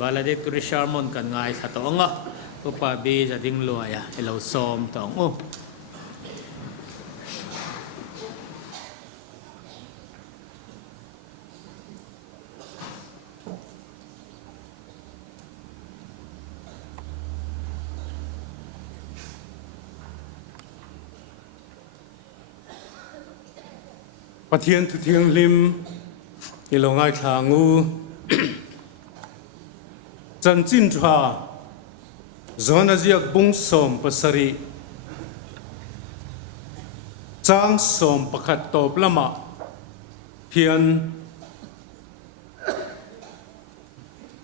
valedictory sermon kan ngai sa to nga upa bi sa ding luaya ilo som tong Pathian tu thiang lim ilongai thangu chan chin tha zona ziak bung som pasari chang som pakhat top lama phian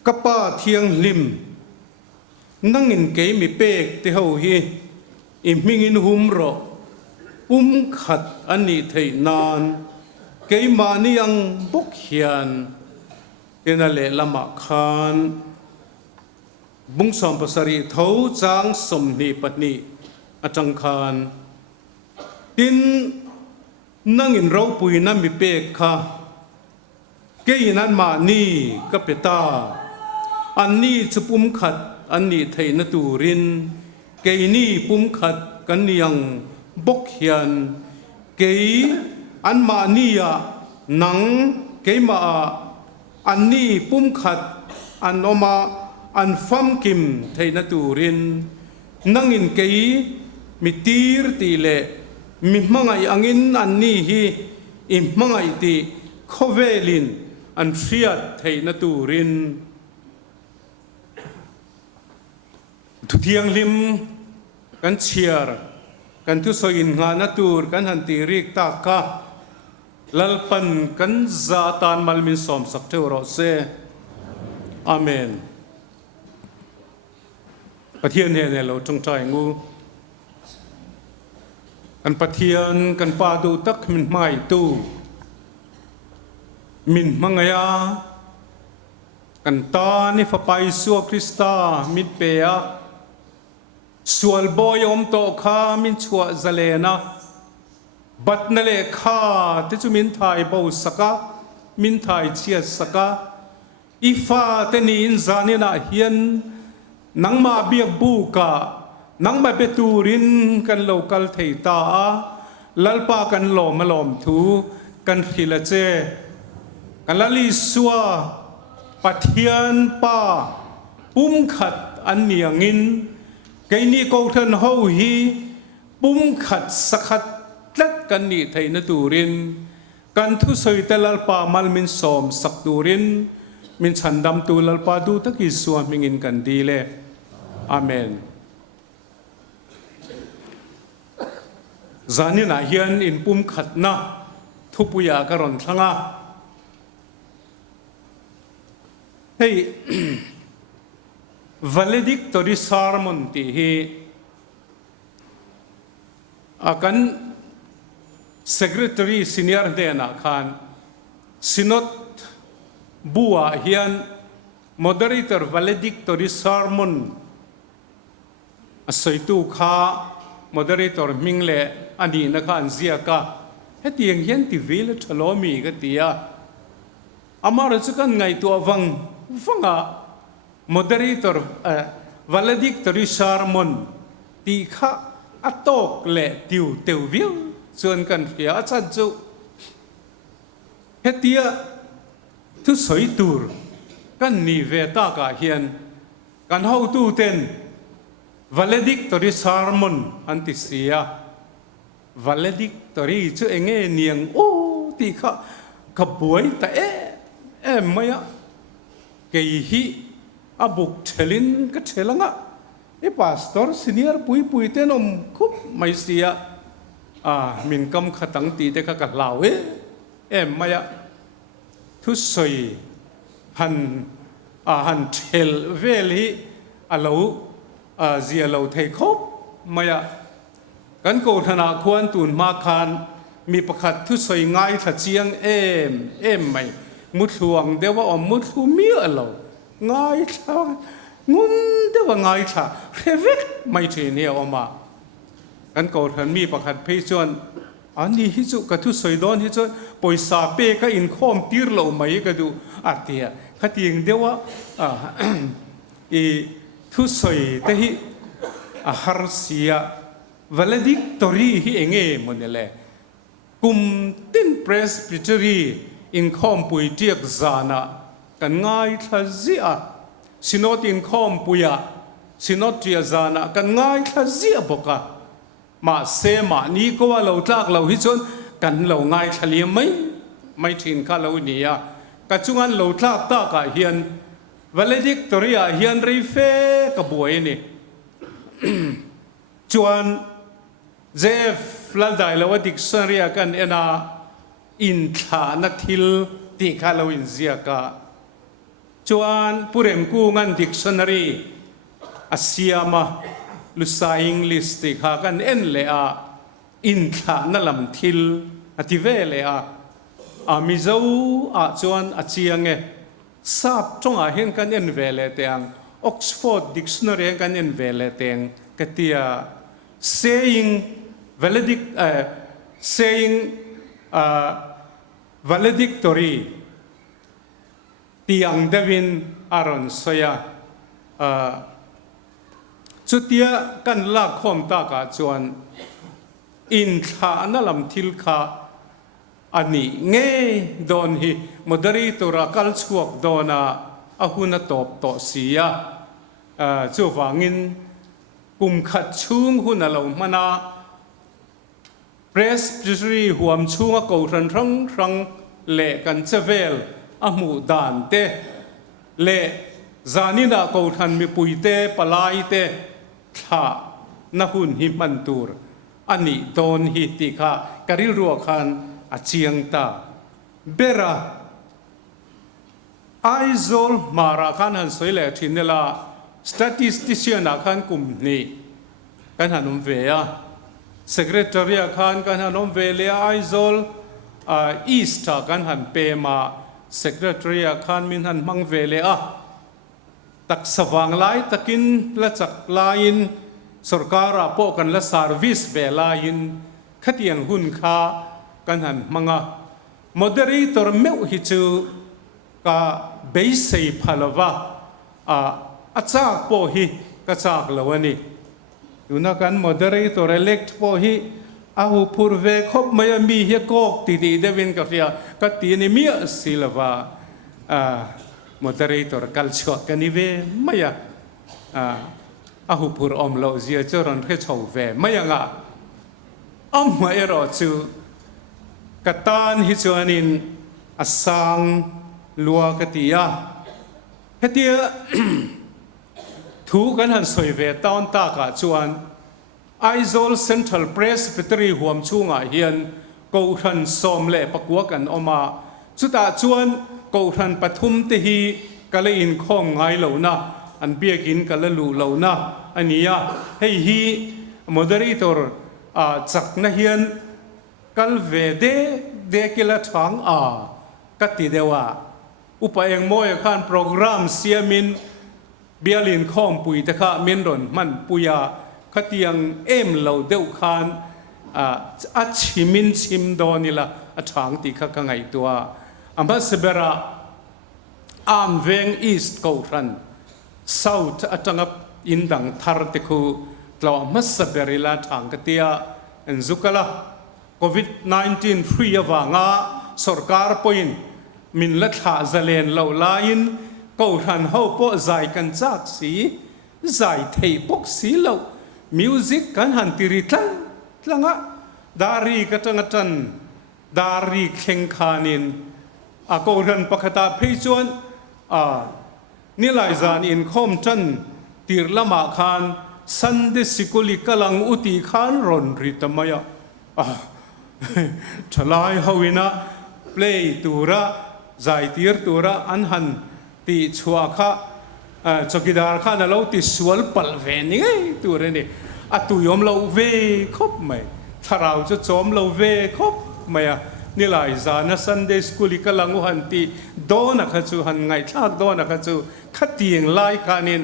kapa thiang lim nangin ke mi pek te ho hi imingin humro khat ani thei nan cái mà ni ang bốc hiền cái là lệ lama khan bung som pasari thấu trang som ni patni atang khan tin nang in rau pui na mi pe kha cái inan ma ni kapeta an ni chupum khat an ni thei na turin cái ni pum khat kan niang bốc hiền cái an ma niya nang cái mà an ni pum khat an oma an fam kim thei na turin nang in cái mi tir ti le mi mangai angin an ni hi im mangai ti khovelin an fiat thei na turin thu thiang lim kan chiar kan tu so in nga na tur kan han ti rik ta ka lalpan kan zatan malmin som sak thero se amen pathian he ne lo tung tai ngu kan pathian kan pa du tak min mai tu min mangaya kan ta ni fa pai su krista mit pe a sual boy om to kha min chua zalena bat na le kha te chu min thai bo saka min thai chia saka ifa te ni in zanina hian nangma biak bu ka nangma beturin kan local thei ta a lalpa kan lom malom thu kan khila che kan lali suwa pathian pa khat an niangin cái ni câu thân hậu hi bung khát sakhat tất kan ni thầy na turin kan thu soi telal pa mal min som sak turin min chandam tu lal pa du taki suam mingin kan dile amen zani na hian in pum khat na thupuya karon thanga hey valedictory sermon ti hi akan secretary senior dena khan sinot bua hian moderator valedictory sermon asaitu kha moderator mingle ani na khan zia ka hetiang hian ti vil thalomi ka tia amara chukan ngai tu awang wanga moderator valedictory sermon ti kha atok le tiu teu viu chuan kan fia chan chu hetia thu soi tur kan ni ve ta ka hian kan ho tu ten valedictory sermon antisia valedictory chu enge niang o ti kha kabuai ta maya kei hi abuk thelin ka thelanga e pastor senior pui te nom khup mai sia min kam khatang ti te ka ka lawe maya thu soi han thel veli alo zia lo thei khop maya kan ko thana khuan tun ma khan mi pakhat thu soi ngai tha chiang mai muthuang dewa om muthu mi alo ngai tha ngun dewa ngai tha revek mai the ne oma kan ko than mi pakhat phei chuan ani hi chu ka thu soi don hi chu poisa pe ka in khom tir lo mai ka du atia ขัดยิงเดียวว่าอีทุสอยแต่ฮีฮาร์เซียวัลดิกตอรีฮีเองมันเนี่ยแหละกุมตินเพรสบิทรีอินคอมปุยเจียกซานะกันง่ายทัศเซียสินอตินคอมปุยะสินอตเจียซานะกันง่ายทัศเซียบกะมาเซมานี้ก็ว่าเราทักเราฮิจนกันเราง่ายทะเลไม่ทิ้งข้าเราเนี่ยกัจจุบันเราทักตากะเฮียนวัลดิกตอรีเฮียนรีเฟกบวยนี่จวนเจฟลาได้แล้วว่าดิกชันนารีกันเอ็นาอินทานัทิลที่ข้าเราอินเซียกะจวนผู้เรียนกู้งันดิกชันนารีอาเซียมาลุสาอิงลิสติข้ากันเอ็นเลยอินทานั่นลำทิลอธิเวเลยมิเจ้าจวนอาเซียงเงทราบจงเห็นกันเอ็นเวลเตียงออกซฟอร์ดดิกชันนารีกันเอ็นเวลเตียงกติยา saying valedictory tiang Devin Aaron Soya chutia kan la khom ta ka chuan in kha nalam thil kha ani nge don hi moderator kal chuak dona ahuna top to sia chu wanginกุมขัดชุ่งหุ่นเรามานาเพรสบิทรีหัวมชุ่งกูรันรังเละกันเจเวลอมูดานเตเละจานินากูรันมีปุยเตปลายเตท่านาหุ่นหิมันตูร์อันนี้โดนฮิติค่ะกริรัวขันอาเชียงตาเบราไอโซลมาราคันหันสวยเละทินเนลาstatistician akan kum ni kan hanum ve a secretary akan kan hanum ve le aizol east kan han pe ma secretary akan min han mang ve le a tak sawang lai takin la chak lain sarkara po kan la service ve lain khatiang hun kha kan han manga moderator meu hi chu ka beisei phalawaอาจารย์พอฮีก็จากแล้ววันนี้ดูนักการ moderator elect พอฮีอาหูพูดเวคบไม่มีเฮกอกตีเดวินกับเฟียก็ตีนี่มีสิลว่าmoderator กัลชอกันนี่เวไม่อาหูพูดอมเราเสียจรันแค่ชาวเวไม่ยังไม่รอจูกตานฮิจวานินอาสังลัวกติยาเฮติยทูกันหันสวยเวตอนตากาจวนไอโซลเซ็นทรัลเพรสบิทรีหัวมช่วงเฮียนกูทันสมเล่ปะกัวกันออกมาสุดท้ายจวนกูทันปฐุมติฮีก็เลยอินข้องไงเหล่านะอันเบียกินก็เลยลู่เหล่านะอันนี้ให้ฮีโมเดอร์เตอร์จักนะเฮียนกัลเวเดกิลทางกัติเดว่าอุปเองโมยขันโปรแกรมเสียมินเบียลินข้อมปุยตะคะเมนรอนมันปุยาขัดยังเอ็มเหล่าเดียวคานอัดชิมินชิมดอนี่ละอัดทางตีข้าไงตัวอัมบาสเบราอัมเวงอีสต์กูรันเซาท์อัตังอินดังทาร์ติคูเรามัสเบริลาทางกติยาอันซุกละโควิด-19 ฟรีวางาสรการปอยน์มินลัทธาเจเลนเหล่าลายน์กูทันเฮาปอใจกันจากสีใจเทปกสีเหล่ามิวสิกกันหันติริทันลังะดารีกตังตันดารีเข่งขานินกูทันปะขตาเพยจวนนี่หลายจานอินคอมจันติรละมาคานสันเดสิกุลิกลังอุติคานรอนริตมายะทลายฮาวินะเปลยตัวระใจตีร์ตัวระอันหันตีชัวข้าจกิดาร์ข้านั่นเราตีสวลปัลเวนี่ไงตัวเรนี่ตุยอมเราเวคบไหมถ้าเราจะจอมเราเวคบไหมนี่หลายจานสันเดย์สกุลิกลังหันตีโดนข้าจูหันไงทักโดนข้าจูขัดเตียงไล่ขานิน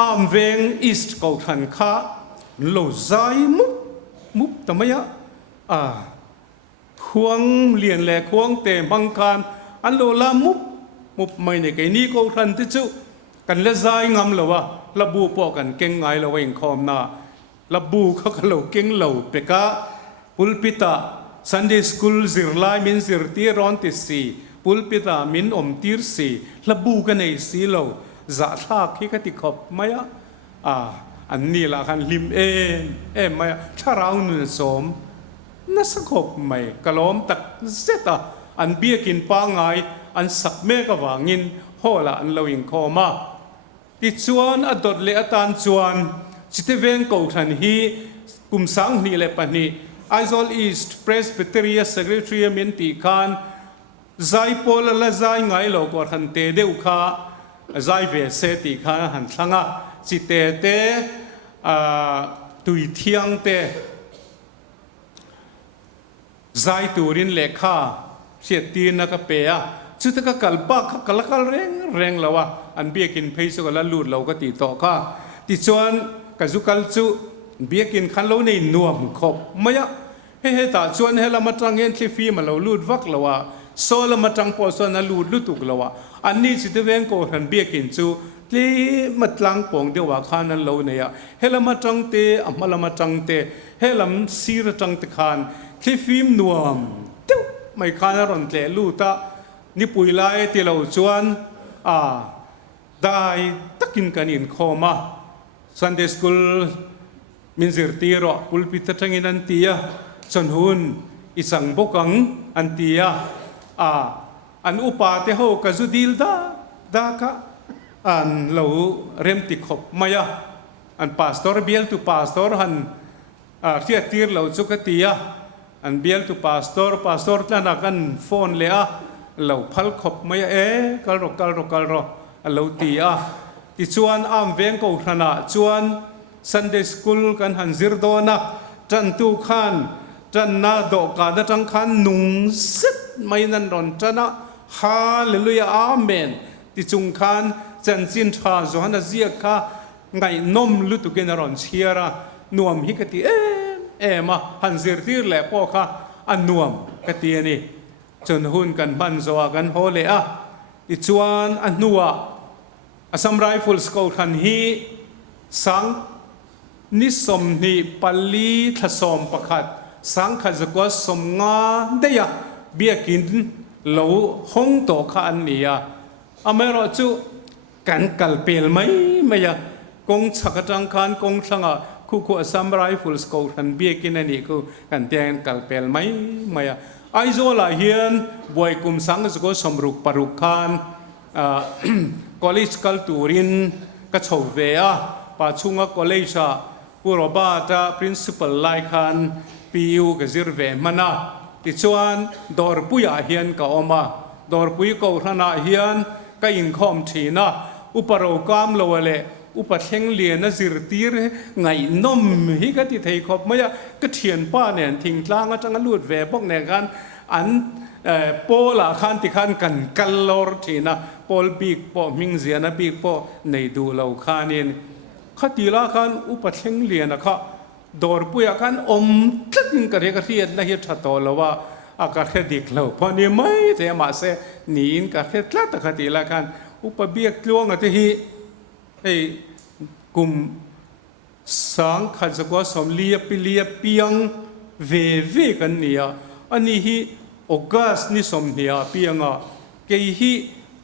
อัมเวงอีสต์กูทันข้าเราใจมุบทำไมควงเลียนแหลควงเตะบังการอันโลลามุบ มุบไม่ในไกนี่ก็ทันที่จุกันละใจงำเลยว่าระบูปอกันเก่งไงเราเองคอมนาระบูเขาก็เราเก่งเราเปกะปุลปิตา Sunday school สิรลายมินสิรตีร้อนติสีปุลปิตามินอมตีร์สีระบูกันในสีเราจะทักที่กติขบไม่อะอันนี้ละกันลิมไม่ถ้าเราหนึ่งสมน่าสกบไม่กลอมตักเซตอันเบียกินปางไงอันสักเมกวางินโหละอันเราอิงคอมาติดชวนอดดเลอตานชวนจิตเวงกูทันฮีกุมสังนี่เลปนีไอซอลอีสต์เพรสเบเตอรียเซกเรทรีมินปีคานใจโพลละใจไงเราก็ทันเตเดวข้าใจเวเสติข้าหันทังอ่ะจิตเตตุยเทียงเตใจตูรินเลขาเสียตีนักเปียชุดก็กลบักกลเร่งแล้ววะอันเบียกินเพย์สก็ละลูดเราก็ตีต่อข้าติดชวนกับจุกลจุเบียกินขันเราในนัวมขบไม่ยะเฮ้ตาชวนให้เรามาจังเงินที่ฟีมาเราลูดวักแล้ววะโซลมาจังปอสนาลูดลุตุกแล้ววะอันนี้จิตเวงโกหันเบียกินจูที่มาจังปองเดียวว่าข้านั้นเราเนี่ยเฮ้เรามาจังเตะอ่ะมาเรามาจังเตะเฮ้เราซีระจังตะขานที่ฟีมนัวมเดี๋ยวไม่ข้านรอนเตะลูตานี่ปุยไล่ที่เราชวนได้ตักินกันอินคอมา Sunday school มินสิรตีรอปุลปิตจังอินอันตียชนหุนอิสังบกังอันตียอันอุปาเตโฮกจุดิลดากะอันเราเริ่มติดขบมายะอันพาสตอร์เบียลตุพาสตอร์หันเทียตีร์เราจุกตียอันเบียลตุพาสตอร์นั่นนักันโฟนเลยเราพัลขบมายะกลรอเราตีที่ชวนเวงกูขนาชวน Sunday school กันหันซิรโดนะจันตุขันจันนาดอกาดจังขันนุ่งสิทไม่นันรอนจันนะฮาเลลูยาอาเมนที่จุงขันจันสินทราจวนนะเสียกะไงนมลุตุกินรอนเชียระนวมฮิกติมาหันซิรตีร์แหละพ่อค่ะอันนวมกตินี่จนหุ่นกันบันสวากันโฮเลที่ชวนอันนัวอาสัมไรฟิลสโกทันฮีสังนิสมนีปัลลีทศมประคัดสังขจกวสมงาเดียเบียกินเหลาห้องโตขันนี่อเมริจูกันกัลเปลไหมไม่ยกงชักจังคันกงชังคู่อาสัมไรฟิลสโกทันเบียกินนี่กูกันเตียนกัลเปลไหมไม่ไอโซลาเฮียนบวยกุมสังจกวสมรุกปรุกขันcollege culturin ka chhovea pa chunga college purobata principal laikhan pu ka zirve mana ti chuan dor puya hian ka oma dor pui ko rana hian ka in khom thina uparo kam lowale upatheng lian na zirtir ngai nom hi ka ti thei khop maya ka thian pa nen thing tlang atang lut ve bok ne kan an Pola khan ti khan kan kalor thina pol big po ming ziana big po nei du lo khanin khatila khan upatheng lian kha dor puya khan tlatin ka re ka riat na hi thato lawa aka khe dik lo phani mai te ma se nin ka khe tlat ta khatila khan upabiak tlong ate hi ei kum sang khajwa som lia piang ve kan nia ani hi August ni som nia pianga ke hi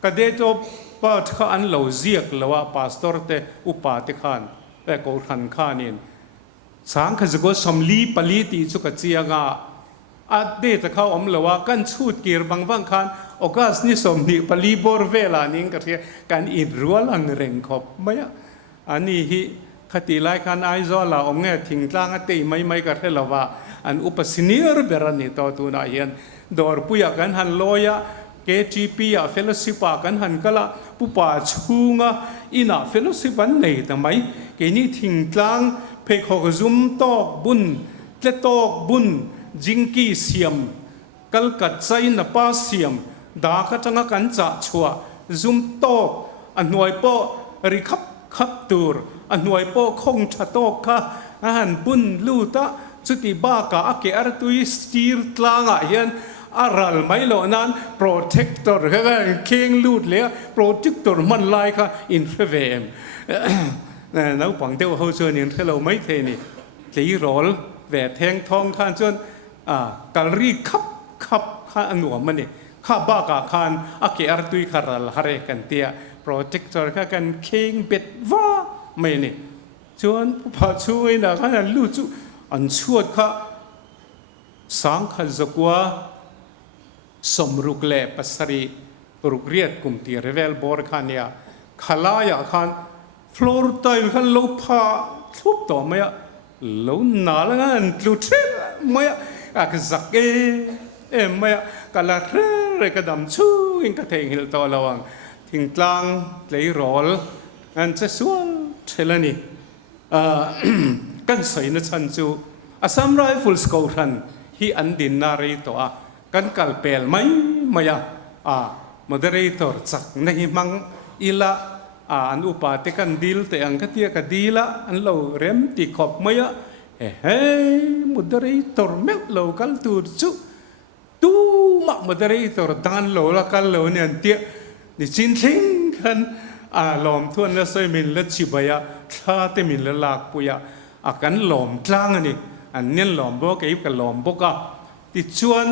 kadeto pat kha an lo ziak lawa pastor te upa te khan pe ko khan khanin sang khajgo som li pali ti chu ka chianga ade ta kha om lawa kan chut kir bangwang khan August ni som ni pali bor vela ning ka kan in rual ang reng khop maya ani hi khati lai khan ai zo la om nge thing tlang ate mai ka thelawa an upasinir berani to tu na hian dor puya kan han loya KTP fellowship kan han kala pupa chunga ina fellowship an nei ta mai ke ni thing tlang phe kho zum tok bun tle tok bun jingki siam kalkat chai na pa siam da ka changa kan cha chua zum tok anoi po ri khap tur anoi po khong tha tok kha han bun lu ta chuti ba ka ake ar tui stir tlanga hian อารัลไม่โลนั้น protector ก็เข่งลูดเลย protector มันไล่ค่ะ in favor นักปังเดียวเขาชวนอย่างที่เราไม่เทนี่ที่รอลแหวนแทงทองข้านจนกาลีคับข้าอันหัวมันนี่ข้าบ้ากาคานอาเกอร์ตุยคารัลฮาร์กันเตีย protector ข้ากันเข่งเบ็ดว่าไม่นี่ชวนพอช่วยนะข้านั้นลู่จูอันชวดข้าสังขจกว่าสมรุกเล่ปัสรีปรุกเรียดกุมตีเรเวลบอร์ขันยาขลายขันฟลอร์ไตขันลูพาทุบต่อไม่อะลูนาลงันลูเทไม่อะอักจักไม่อะกาลาเรกระดำชูอิงกระเทงหิลตัวระวังทิ้งกลางเลยรอลอันจะส่วนเทลนี่กันใส่ในชั้นจูอาซัมไรฟิลสกอรันฮีอันดินนารีตัวกันกัลเปลไม่อะmoderator จักในมังอิละอันอุปาเตกันดีลแต่อันก็เทียกันดีละอันเราเริ่มติขอบไม่อะmoderator เม็ดเรากัลตูจูตูมัก moderator ดันเราละกันเราเนี่ยเตี้ยนี่จินทิงกันหลอมทวนและใส่มินและชิบายะท่าเตมินและลากปุยะกันหลอมกลางนี่อันนี้หลอมบอกไอ้กันหลอมบอกติดชวน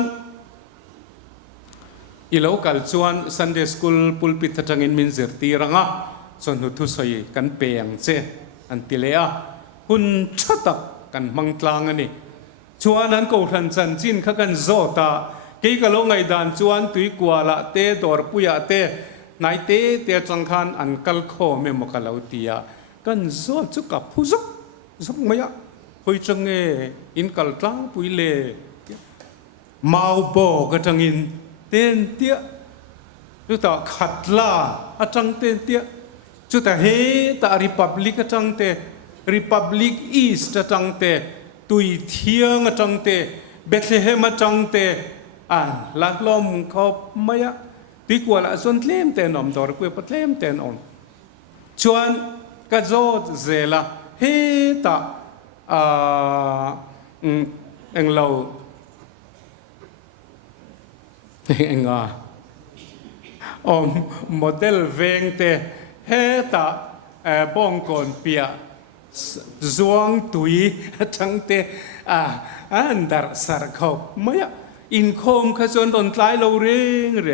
อีโลกัลชวน Sunday School ปุลปิดจังอินมินเซอร์ตีรังส่วนทุสอยกันเปียงเจอันติเลอะหุ่นชัดกันมังกลางนี่ชวนนั้นก็ทันจันจินข้ากันโซตาเกี่ยกลงไงดานชวนตุยกว่าละเตดอร์ปุยะเตนายเตจังคันอันกัลโคเมมกลาวตียกันโซจุกับผู้ซุกไม่อะคุยจังอินกัลกลางปุยเลมาโบก็จังอินเตียนเตี้ยจุดตาขัดลาอาจังเตียนเตี้ยจุดตาเฮตาริพับลิกอาจังเตริพับลิกอีสต์อาจังเตตุยเทียงอาจังเตเบธเลเฮมอาจังเตลักลมเขาไม่อะปีกว่าละส่วนเล่มเตนอมดอร์กุยปัดเล่มเตนอมชวนกระโจดเซล่าเฮตาเอ็งเราเองโมเดลเวงเตเฮตาบองกอนเปียจวงตุยจังเตอันดาร์สารเขาไม่อินคอมขจรตอนท้ายเราเร่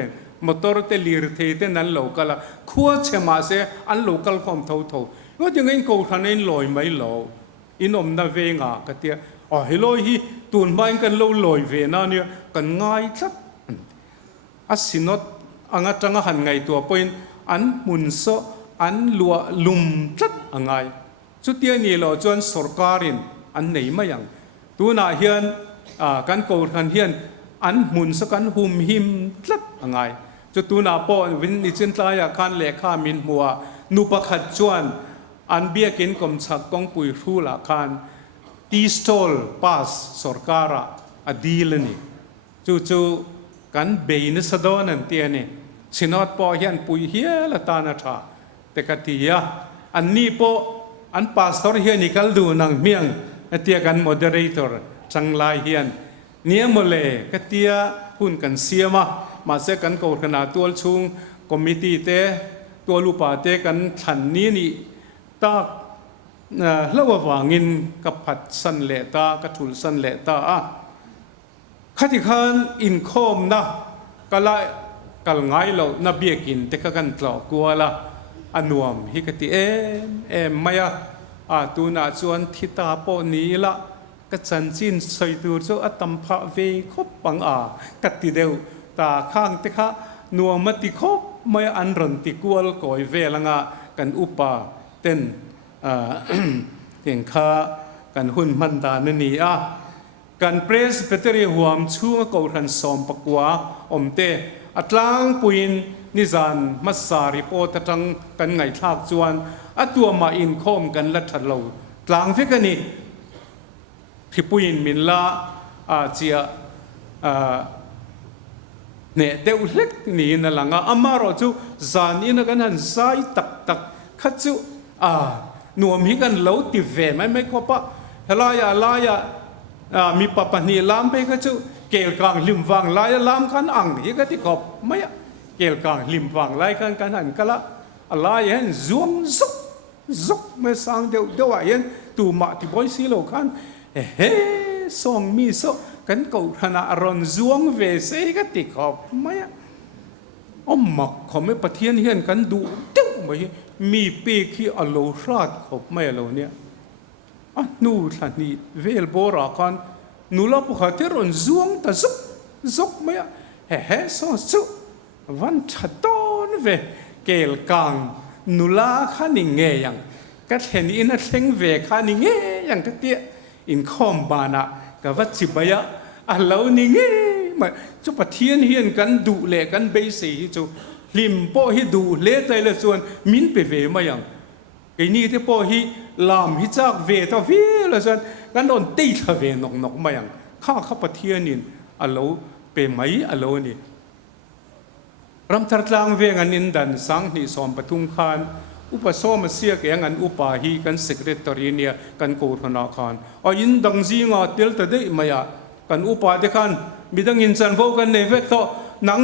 งมอเตอร์เตลีร์เทเตนั้นโลกละขั้วเชมาเซอันโลกลคอมเท่าว่าจะเงินกูทันเองลอยไม่โลอินอมนาเวงกะเตียเฮโลฮีตุนบ้านกันโลลอยเวน่าเนี่ยกันง่ายจัดสินอดอังจังหันไงตัวพอยอันมุนโซอันลัวลุมจัดอังไงสุดที่นี่เราจวนสรการินอันไหนไม่ยังตัวน่าเฮียนกันโกรธเฮียนอันมุนโซกันหุมหิมจัดอังไงจุดตัวน่าพอวินนิจินตายคันเลขามินหัวนุปขัดจวนอันเบียกินกมชักกองปุยฟูละคันตีสโตลพาสสรการะอดีลนี่จู่กันเบย์นสะดอนันเตียนี่ชินอดพอเฮียนปุยเฮียละตานาชาแต่กติยาอันนี้พออันพาสตอร์เฮียนิคัลดูนังเมียงเตียกันโมเดเรเตอร์จังไลเฮียนเนียโมเลกติยาหุ่นกันเสียมาเสกันโกขนาตัวชุงคอมมิตี้เตตัวลูปาเตกันฉันนี้นี่ตาแล้วว่างินกับผัดสันเลตากระทุลสันเลตาขัดขันอินคอมนะก็ไล่กัลไงเรานับเบียกินแต่ก็กันตลอกกัวละอันวมฮิกติไม่อะตูน่าชวนทิตาปนี้ละก็จันจินใส่ตัวโจอัตมพะเวคบปังกัติเดียวตาข้างแต่ค่ะนัวมติคบไม่อันรันติกัวลก่อยเวลังกันอุปาเต้นเก่งข้ากันหุ่นมันดานนี่กันเพรสเปเตอรีหัวมช่วงกูทันสอมปกว่าอมเตอัตลางปุยนนิจานมัสสาริโปตจังกันไงทากจวนอัตตัวมาอินคอมกันลัดทัดเรากลางฟิกันนี่ที่ปุยนมินละเจียเนี่ยเตอุเล็กนี่นั่นหลังอามาเราจูจานี่นักันหันไซตักขัดจูหน่วมฮิกันเหลาติเวไม่ครบปะลายามีปะปะนี่ลามไปก็จู เกลกลางลิมวังไล่ลามขันอังนี่ก็ที่ขอบไม่เกลกลางลิมวังไล่กันกันหันก็ละอะไรเห็นซวงซุกไม่สร้างเดี๋ยวเห็นตูมาที่บอยสิโลขันเฮ้สองมีโซกันกูขณะรอนซวงเวเซก็ที่ขอบไม่อมมักเขาไม่ประเทียนเห็นกันดูตึ้งไม่มีปีขี้อโลราดขบไม่อโลเนี่ยนูท่านี่เวลโบรากันนูลาปุขัดที่รอนซวงแต่ซุกไม่เฮ้สองซุวันชัดตอนเวเกลกังนูลาขันงเงียงก็เห็นอินเซงเวขันงเงียงก็เตี้ยอินคอมบานะก็วัดสิบยะอัลลอฮ์นี่เงียมาจุปะเทียนเฮียนกันดูเล่กันเบสีจูลิมโปฮิดูเล่ใจละส่วนมินไปเวมาอย่างไอ้นี่ที่โปฮิลามฮิจากเวทาเวละส่วนกันโดนตีทาเวนกมาอย่างข้าข้าปะเทียนินอัลลอฮ์เป็นไหมอัลลอฮ์นี่รำทัดลางเวงันนินดันสังนิสอมปทุมคานอุปสมเสียเกียงันอุปาฮีกันเซกเรตอรีเนียกันโกธนาคารอายินดังซีงาเตลตะเดมายากันอุปาเดคันมีดังอินสันโวกันในเวกโตนัง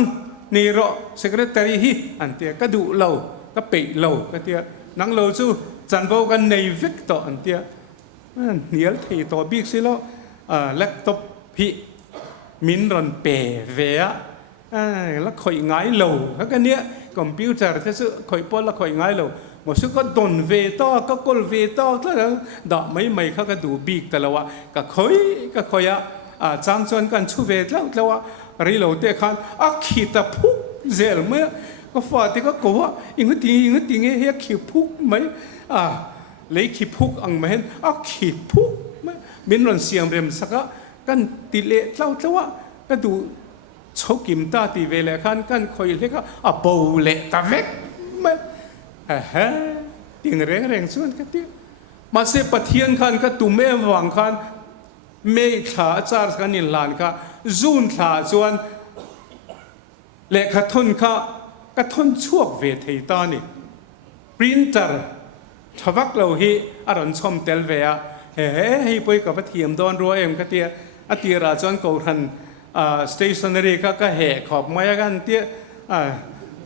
นี่รอเซกเรตอรีฮีอันเตียก็ดูเราก็เปย์เราก็เตียนังเราสู้สันโวกันในเวกโตอันเตียเนียลที่ตัวบิ๊กซิโลแล็ปท็อปพี่มินรันเปย์เวียแล้วคอยง่ายเราแล้วกันเนี้ยคอมพิวเตอร์ที่สุดคอยปอแล้วคอยง่ายเราหมดสุดก็ดนเวต้าก็กลเวต้าแล้วดอกไม่เขาก็ดูบิ๊กแต่ละว่าก็คอยจางชวนกันชูเวทแล้วว่ารีโหลดเตะขันขีดพุกเซลเมื่อก็ฟาดที่ก็กลัวอิงติงเฮียขีดพุกไหมเลยขีดพุกอังไม่เห็นขีดพุกไหมมินรันเสียงเร็มสักกันติเละแล้วว่าก็ดูชกกิมตาตีเวลขันกันคอยเล็กโบเละตาเวกไหมติงแรงส่วนก็ตีมาเสพเทียนขันก็ตุเมวังขันเมฆขาจาร์กันนิลานค่ะจูนขาส่วนเล็กทนค่ะก็ทนช่วงเวทีตานี่ปรินเตอร์ทวักเราฮีอรันชมเตลเวียให้ไปกับเทียมดอนรัวเอ็มก็เตียอติราจอนกูทันสเตชันนารีก็แห่ขอบมากันเตี้ย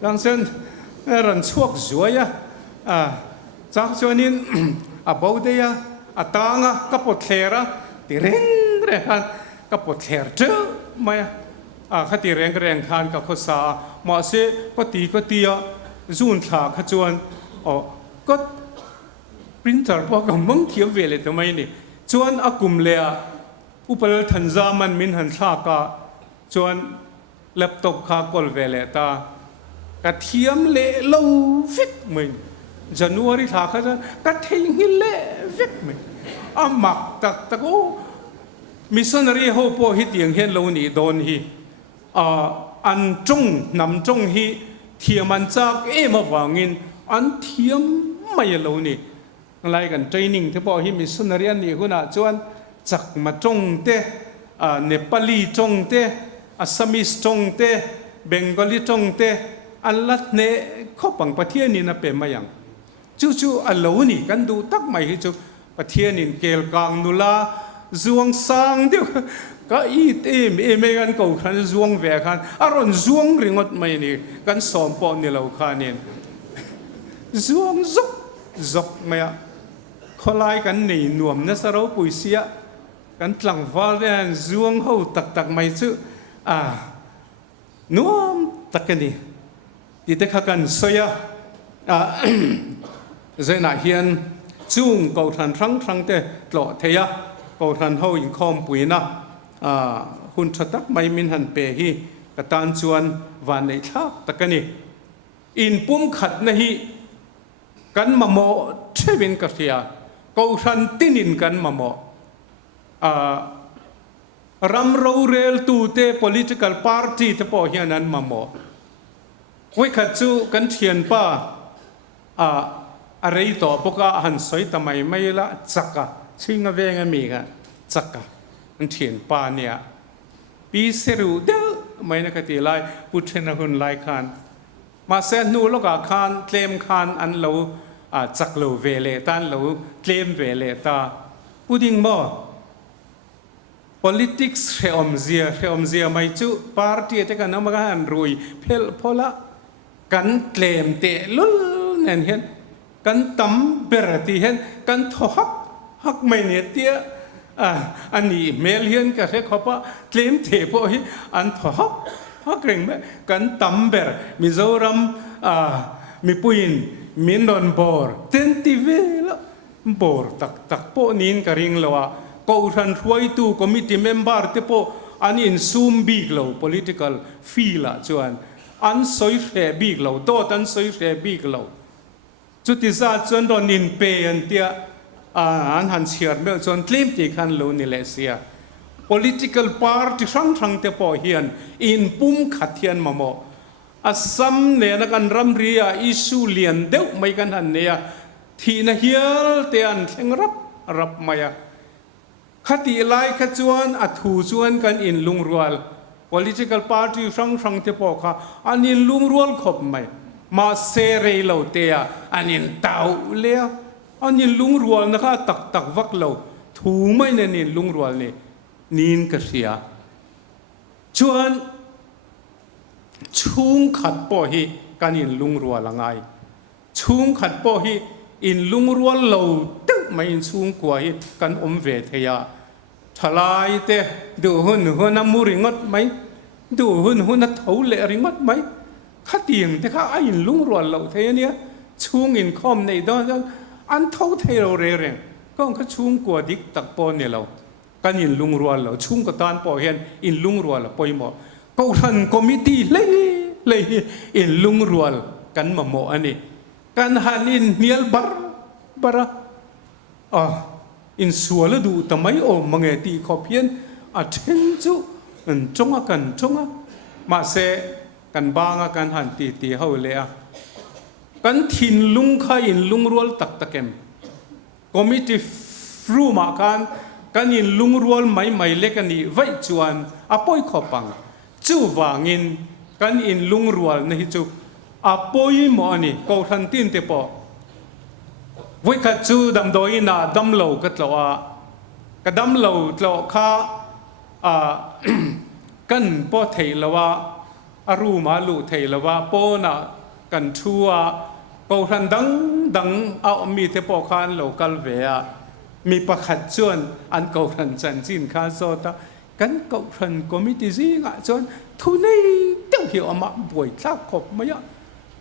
ดังเช่นรันช่วงสวยจากส่วนนี้บ่าวเดียตางก็ปวดแขนตีเร่งกันก็ปวดแขนเจอมาขัดตีแรงขันกับข้อสามาเสก็ตีจูนขาขจวนก็ปรินเตอร์พอกับมึงเทียบเวลทำไมนี่จวนอากุมเลียอุปเลทันจามันมินหันชากาจวนแล็ปท็อปขากอลเวลตากระเทียมเละโลฟิกมึงจันวารีท่าข้าจะกระเทียมหิเละฟิกมึงมักตะโกมิสนารีโฮโปฮิตยังเห็นโลนี่โดนฮีอันจงนำจงฮีเทียมันจากมาวางินอันเทียมไม่โลนี่อะไรกันเทรนนิ่งที่บอกฮิมิสนารีนี่คุณอาจวนจักมาจงเตเนปาลีจงเตอัสซามิสจงเตเบงกอลีจงเตอันลัดเนข้อปังประเทศนี้นะเป็นมาอย่างจู่ๆอันเหล่านี้กันดูตักไม่ให้จู่ประเทศนี้เกลกางนุลาจวงสร้างเดียวก็ไม่กันกูขันจวงแหวกขันอารมณ์จวงริงอดไม่นี่กันสอมปอนนี่เราขันนี่จวงจกไม่อะเขาไล่กันหนีหน่วมนะสระปุยเสียกันหลังฟ้าเรียนจวงเขาตักไม่ซื่อน่วมตักกันนี่ที่เด็กกันเสียเจน่าเฮียนจุงกูทันทั้งเตะตลอดเทียกูทันเขาอิงคอมปุยนะหุ่นชัดตักไม่มินหันเปฮีกตันชวนวันในทักตักกันนี่อินปุ่มขัดนะฮีกันมาโมเชวินกัสยากูทันตินินกันมาโมรัมโรเรลตูเต political party ที่พอเฮียนั้นมาโมวิขัดจูกันเทียนป้าอะไรต่อพวกหันสวยทำไมไม่ละจักกะชิงเวงมีกันจักกะกันเทียนป้าเนี่ยปีเสรูเดอไม่นักตีไลพุทธนาหุ่นไลคันมาเซนูโลกาคันเคลมคันอันเราจักเราเวเลตันเราเคลมเวเลตาพูดยิ่งบ่ politics เรอมเซียไม่จุปาร์ตี้จะกันน้ำมันกันรวยเพลพอละกันเกลมเตะลุลเนี่ยเห็นกันตั้มเบรตีเห็นกันทอฮักไม่เนี่ยเตี้ยอันนี้เมลเห็นกันเรียกเขาว่าเกลมเตะพอฮีอันทอฮักเร่งไหมกันตั้มเบรมิโซรัมมีปุยนมีนอนบอร์เต็นทีเวลบอร์ตักพอนินกระริงเลวะก็อุทันช่วยตู้คอมมิตี้เมมเบอร์ที่พออันนี้ซูมบีกเลว political feel ละจวนอันสอยเสียบีกเลวโตตันสอยเสียบีกเลวจุดที่ซาจวนโดนนินเปย์อันเดียอันหันเชียร์เมื่อจวนคลิปที่ขันเลวนี่แหละเสีย political party ทั้งที่พอเฮียนอินปุ่มขัดเทียนมาโมอัสซัมเนี่ยนักการรำเรียอิสุเลียนเดวไม่กันหันเนี่ยที่น่าเฮียลเตียนเชงรับมาอะคดีไล่ขจวนอัฐูจวนกันอินลุงรัว political party ทั้งที่พอค่ะอันนี้ลุงรัวขบไหมมาเซเรเราเตียอันนี้เต่าเลี้ยอันนี้ลุงรัวนะคะตักวักเราถูไม่เนี่ยนี่ลุงรัวนี่นินกระเสียชวนชุงขัดปอฮีกันอินลุงรัวละไงชุงขัดปอฮีอินลุงรัวเราตึ๊กไม่อินชุงกว่าฮีกันเวทยาทลายเตะดูหุ่นน้ำมูริงดไหมดูหุ่นน้ำเท้าเละริงดไหมข้าเตียงแต่ข้าอินลุงรัวเราเทียเนี่ยชุงอินคอมในดอนอันเท้าเทเราเร่งก็ข้าชุงกว่าดิกตักปอนเนี่ยเรากันอินลุงรัวเราชุงกับตานปอเห็นอินลุงรัวเราปอยหมอก็ทันคอมมิตี้เลยอินลุงรัวกันมาโมอันนี้กันหันอินเนียลบาร์อินสัวละดูทำไมโอ้มังเอตีขอบเพียนเทนจูจงกันจงมาเสกันบางกันหันตีเขาเลยกันทินลุงข้าอินลุงรัวตักตะเก็มคอมมิตี้รู้มากันอินลุงรัวไม่เล็กกันนี่ไว้จวนปอยขอปังจู่วางินกันอินลุงรัวนี่จู่ปอยหมอนี่ก็ทันตินเตปอวิกัดจู่ดำโดยน่าดำเหลากัดเหลากัดดำเหลาเหลาข้ากันปอเทลว่ารู้มาลูเทลว่าปอน่ะกันชัวก็ทันดังเอามีเตปอคานเหลากัลเวียมีประคัดชวนอันก็ทันจันจินข้าโซตากันก็ทันคอมมิตี้ซีงะจนทุนนี้เต้าเหี่ยวมาบ่อยทักขบมาเยอะ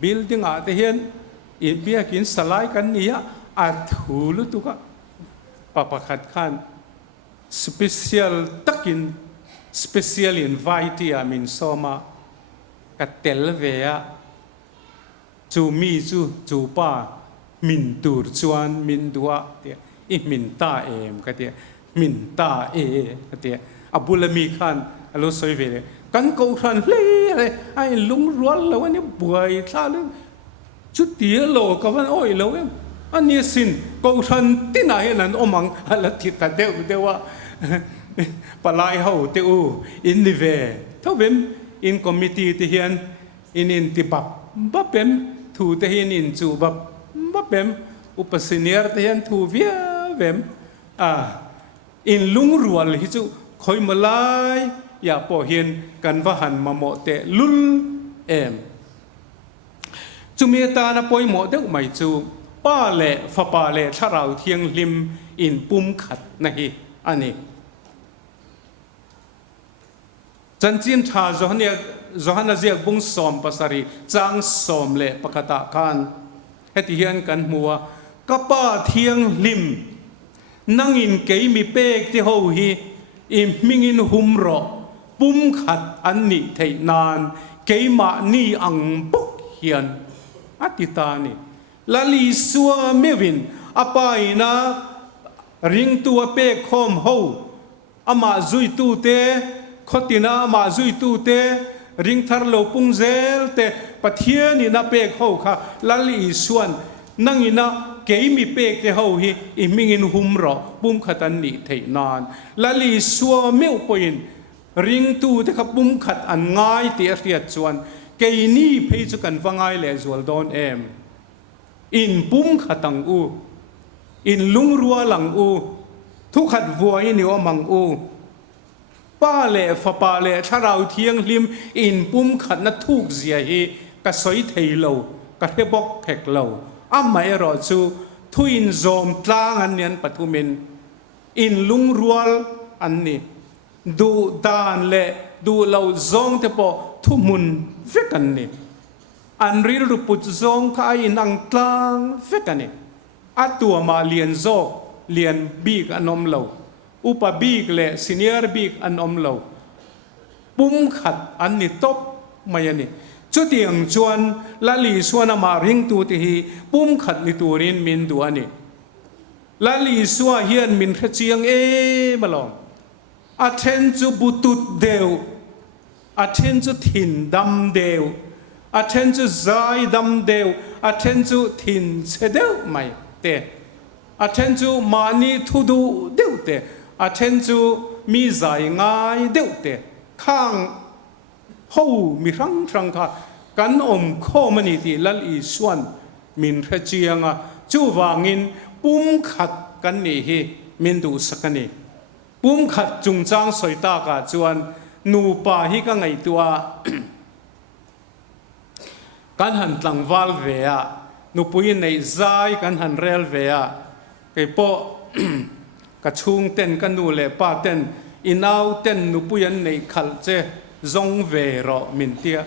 บิลดิ้งอาเทียนอินเบียกินสลายกันนี่อาถูลุตุกะปะปะขัดขันสเปเชียลตักินสเปเชียลอินไวที่อามินโซมากัดเตลเวียจูมีจูป้ามินตูร์ชวนมินดัวเตียอิมินตาเอมก็เตียมินตาเอก็เตียอับดุลมีขันอโลสอยเวเลกันกูทันเลยไอ้ลุงรัวแล้ววันนี้บ่อยท่าเลยชุดเดียโลกับวันโอ้ยแล้วอันนี้สินกูทันที่ไหนนั่นโอมังอะไรที่ตัดเดียวว่าปลายเขาเตียวอินนิเวถ้าเป็นอินคอมมิตี้ที่เห็นอินติบับเป็นถูที่เห็นอินจูบับเป็นอุปสเนียร์ที่เห็นถูเวียเป็นอินลุงรัวเลยจูคอยมาลายอย่าปอเห็นกันว่าหันมาโมเตลุลเอ็มจูเมตานะปอยโมเดกไม่จูป้าเล่ฟ้าป้าเล่ถ้าเราเทียงลิมอินปุ่มขัดนะฮีอันนี้จันจินชาจอฮันเจียบุ้งสอมภาษารีจางสอมเล่ปกติการเฮติเฮียนกันมัวก็ป้าเทียงลิมนั่งอินเกยมีเป๊กที่เขาฮีอิมมิงอินหุมรอปุ่มขัดอันนี้เทนานเกยมานี่อังบุกเฮียนอติตานี่ลาลีสัวเมวินอปายนะริงตัวเป๊กคอมหูอามาจุยตูเตขตินาอามาจุยตูเตริงทาร์โลปุงเซลเตปะเทียนี่นะเป๊กหูค่ะลาลีส่วนนั่งอินะเกยมีเป๊กเตหูฮีอิมิงอินหุมรอปุ่มขัดอันนี้เทนานลาลีสัวเมวปอยนริงตูเตขับปุ่มขัดอันง่ายเตียเรียดส่วนเกยนี่เพยจุกันฟังง่ายเลยส่วนโดนเอ็มอินปุ่มขัดตังอูอินลุงรัวหลังอูทุกขัดวัวอินยวมังอู ป้าเล่ฟ้าป้าเล่ถ้าเราเทียงลิมอินปุ่มขัดนัดทุกเสียฮีก็สอยเทยเราก็เทบอกเพกเราไม่รอจูทุอินโจมตลางอันเนียนปัทุมินอินลุงรัวอันนี้ดูดานเล่ดูเราจงเทปทุมุนเฟกันนี่อันริลรุปุจจงข้าอินังตลางเฟกันนี่อัตัวมาเลียนโจเลียนบีกอันอมเราอุปบีกเล่ซีเนียร์บีกอันอมเราปุ่มขัดอันนี้ตบมายันนี่จุดยังชวนละลีชวนมาริงตัวที่ปุ่มขัดในตัวนี้มินตัวนี้ละลีชวนเฮียนมินขจียงมาลองอาเทนจูบุตุดเดวอาเทนจูถินดำเดวอาเทนจูใจดำเดวอาเทนจูถินเสเดวไม่เตอาเทนจูมานีทุดูเดวเตอาเทนจูมีใจง่ายเดวเตข้างหูมีรังค่ะกันโคมันนี่ที่ละลีชวนมินขจียงจูวางินปุ่มขัดกันนี่ฮีมินดูสักนี่ปุ่มขัดจุงจางสอยตากาจวนนูป่าฮิก็ไงตัวกันหันหลังวาลเวียนูปุยในใจกันหันเรลเวียไอ้พวกกระชุงเต้นกันนูเล่ป้าเต้นอินเอาเต้นนูปุยในขัลเจจงเวรอมินเตีย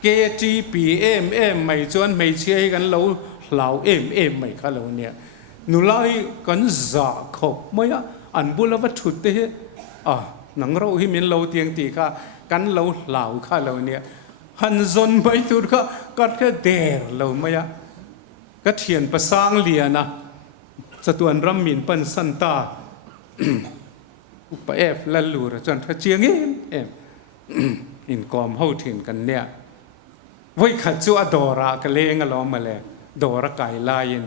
เกจีปีไม่จวนไม่เชื่อกันเราเหล่าไม่ข้าเราเนี่ยนูไล่กันจ่าขบไม่อันบุลวัตถุเตะหนังเราที่มีเราเตียงตีค่ะกันเราเหล่าข้าเราเนี่ยหันจนไม่ตุดก็แค่เดรเราไม่ก็เทียนประสางเลียนะสตวนรำมินปันสันตาอุปละลูระจนถ้าเจียงอินกอมเฮาถิ่นกันเนี่ยไว้ขัดจัวดอระกะเลงล้อมมาเลยดอระไก่ลายิน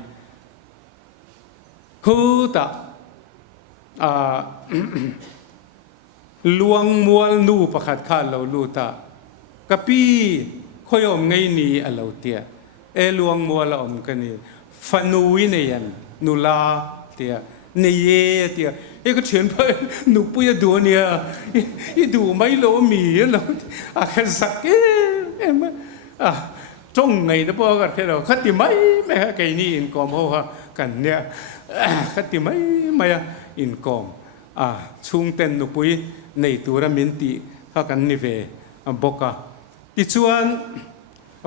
คือตาลวงมัวนูประคัดข้าเราลูตากะปีคอยอมไงนี่อเราเตียลวงมัวเราอมกันนี่ฟันูวิเนียนนูลาเตียเนเยเตียก็เฉียนไปหนูปุยดูเนี่ยดูไม่โลมีเราแค่สักจงไงนะพ่อกันแค่เราขัดติไม่ฮะไก่นี่อินกอมเขากันเนี่ยขัดติไม่อินกอมชุงเต้นหนูปุยในตัวมินติถ้ากันนิเวบอกติชวน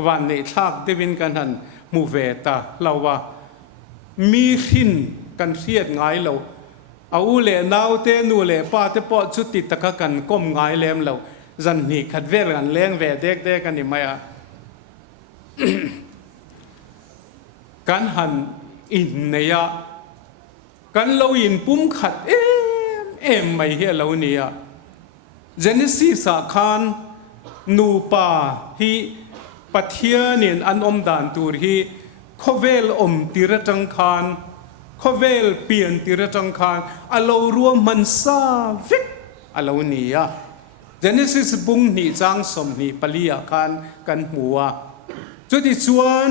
วันในทากเดวินกันหันมูเวตาเราว่ามีหินกันเสียดง่ายเราเอาเล่นาวเตนูเล่ป้าเตปอจุดติดตะกันก้มง่ายเล่มเราจันนี่ขัดเวรกันเลี้ยงเวเด็กกันนี่ไม่กันหันอินเนียกันเราอินปุ่มขัดไม่เฮียเราเนี่ยเจเนซิสขานนูป่าฮีปัทยานินอันอมดานตูร์ฮีขเวลติระจังคานขเวลเปลี่ยนติระจังคานอาเรารวมมันซาวิกอาเราเนี่ยเจเนซิสบุงนี่จางสมนี่ปลียาคานกันหัวจุดที่ชวน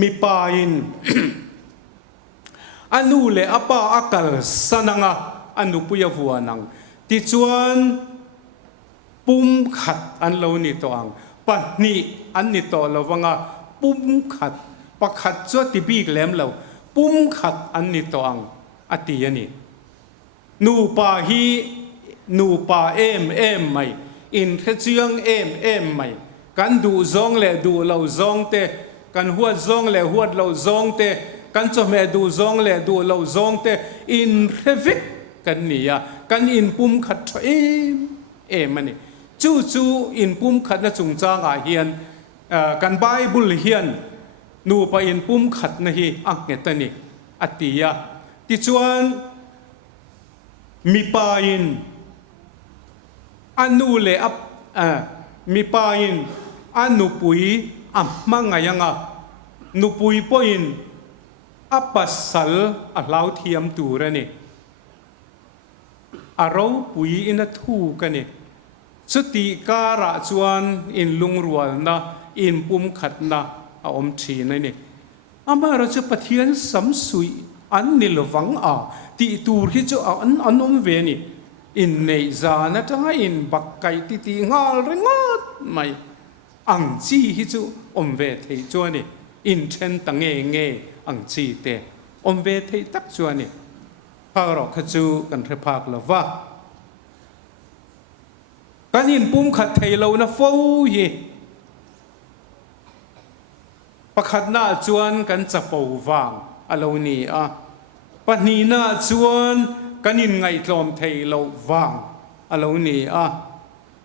มีปาอินอนุเลอปาอักลสนังอนุปุยหัวนังที่ชวนปุ่มขัดอันเรานี่ตัวอังปะนี่อันนี่ตัวเราว่าปุ่มขัดปะขัดจวดที่บีกแหลมเราปุ่มขัดอันนี้ตัวอังอติยานี่นูปาฮีนูปาไม่อินเทเจียงไม่กันดูซองเล่ดูเราซองเตกันหัวซองเล่หัวเราซองเตกันจะแม่ดูซองเล่ดูเราซองเตอินเรวิกกันนี่กันอินปุ่มขัดมันนี่จู่อินปุ่มขัดน่ะจงจางเฮียนกันไบเบิลเฮียนนูไปอินปุ่มขัดนะฮีอักเงตันนี่อติยาที่ชวนมีปาอินอันนูเลอับมีปาอินอันนูปุยมังไงยังนูปุยปอินอับปัสสัลอัลลาวเทียมตูระนี่เราปุยอินทูกันนี่สติการะชวนอินลุงรัวนะอินปุ่มขัดนะอมชีนั่นนี่มาเราจะปฏิญสัมสุยอันนิลวังตีตูที่จะอันอมเวนี่ in nei za na tanga in bakkai ti ti ngal rengot mai ang chi hi chu om ve thei chuani in chen tange nge ang chi te om ve thei tak chuani pa ro kha chu kan thre phak lova kan in pum khat thei lo na fo hi pakhat na chuan kan chapo wang alo ni a pani na chuan kanin ngai tlom thei lo wang alo ni a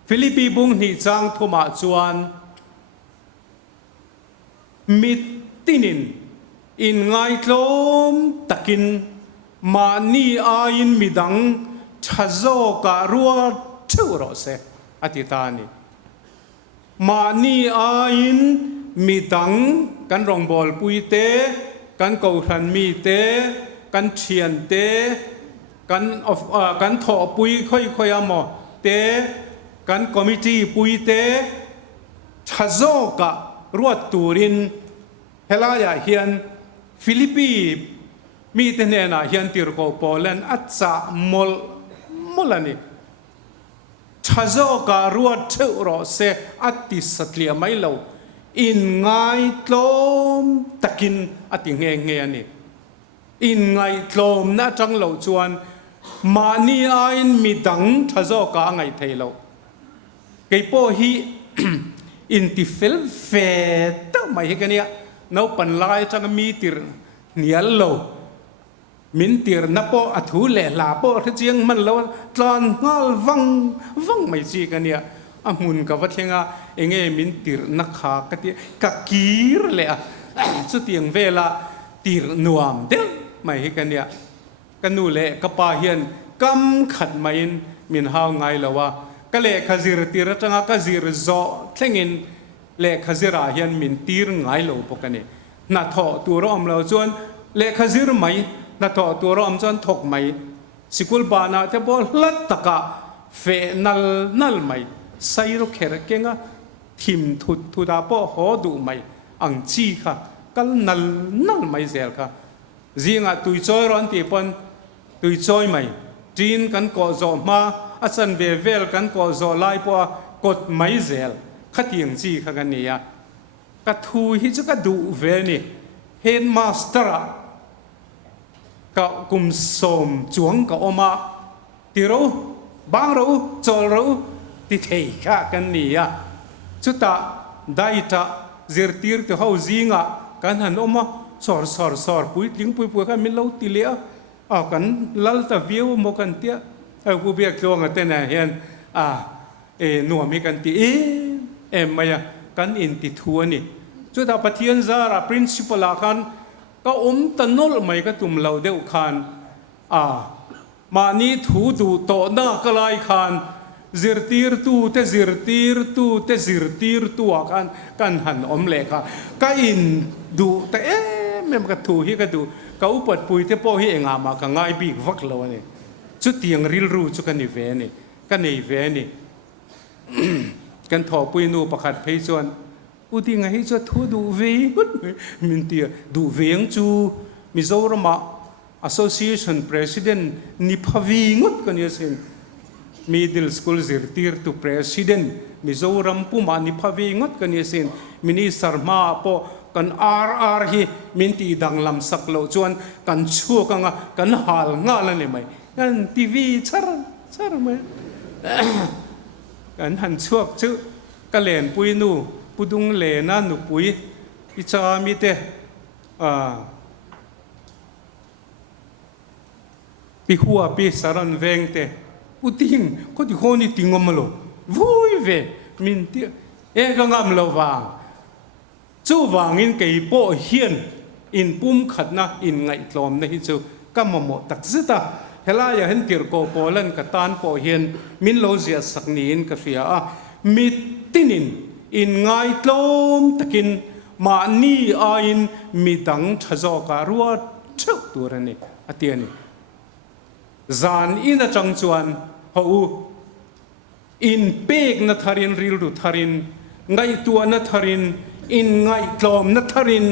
Philippi bung ni chang thuma chuan mit tinin in ngai tlom takin ma ni a in midang thazo ka ruwa thuro se atitani ma ni a in midang kan rong bol pui te kan ko than mi te kan thian te kan tho pui khoi amo te kan committee pui te thazo ka ruat turin helaya hian Philippi mi te ne na hian tir ko Poland atcha molani thazo ka ruat thuro se atti satlia mai lo in ngai tlom takin ati nge ani in ngai tlom na chang lo chuan mani ain midang thazo ka ngai theilo keipo hi in ti fel fe ta mai hi kania no pan lai chang mi tir nial lo min tir na po athu le la po chiang man lo tlan ngal wang mai chi kania amun ka wathenga enge min tir na kha ka ti ka kir le chu tiang vela tir nuam del mai hi kania kanu le ka pa hian kam khat main min haw ngai lawa ka le khazir tir tanga ka zir zo thlengin le khazira hian min tir ngai lo pokani na tho tu rom lo chuan le khazir mai na tho tu rom chuan thok mai sikul ba na te bol lat taka fe nal mai sairo kher kenga thim thu da po ho du mai ang chi kha kal nal mai zel kha zinga tui choi ron ti pon tui choi mai tin kan ko zo ma asan ve vel kan ko zo lai po kot mai zel khatiang chi kha kan nia ka thu hi chu ka du ve ni head master ka kum som chuang ka oma ti ro bang ro chol ro ti thei kha kan nia chuta daita zirtir te ho zinga kan han oma sor pui kan min lo ti le a kan lal ta view mo kan tia a pu bia klong ate na hian nu mi kan ti em maya kan in ti thu ani chuta pathian zara principal a kan ka tanol mai ka tum lo deuh khan ma ni thu du to na kalai khan zirtir tu kan han om le kha ka in du ta mem ka thu hi ka du ka upat pui te po hi enga ma ka ngai bi vak lo ni chu tiang ril ru chu kan ni ve ni kan nei ve ni kan tho pui nu pakhat phei chuan uti nga hi chu thu du ve min tia du veng chu Mizorama Association President ni phawi ngut kan yasin middle school zirtir tu president Mizoram puma ni phawi ngut kan yasin minister ma po kan RR hi minti dang lam sak lo chuan kan chu kan hal nga la ni mai kan TV char mai kan han chuak chu ka len pui nu pudung le na nu pui icha mi te pi huwa pi saran veng te uting ko ti khoni tingom lo vui ve min ti ka ngam lo wang chu wangin kei po hian in pum khatna in ngai tlom na hi chu kamamo tak zita helaya hen tir ko Poland ka tan po hian min lo zia saknin ka fia mit tinin in ngai tlom takin ma ni ain midang thazo ka ruwa thuk turani atiani zan in a chang chuan ho in pek na tharin ril du tharin ngai tua na tharin in ngai tlom na tharin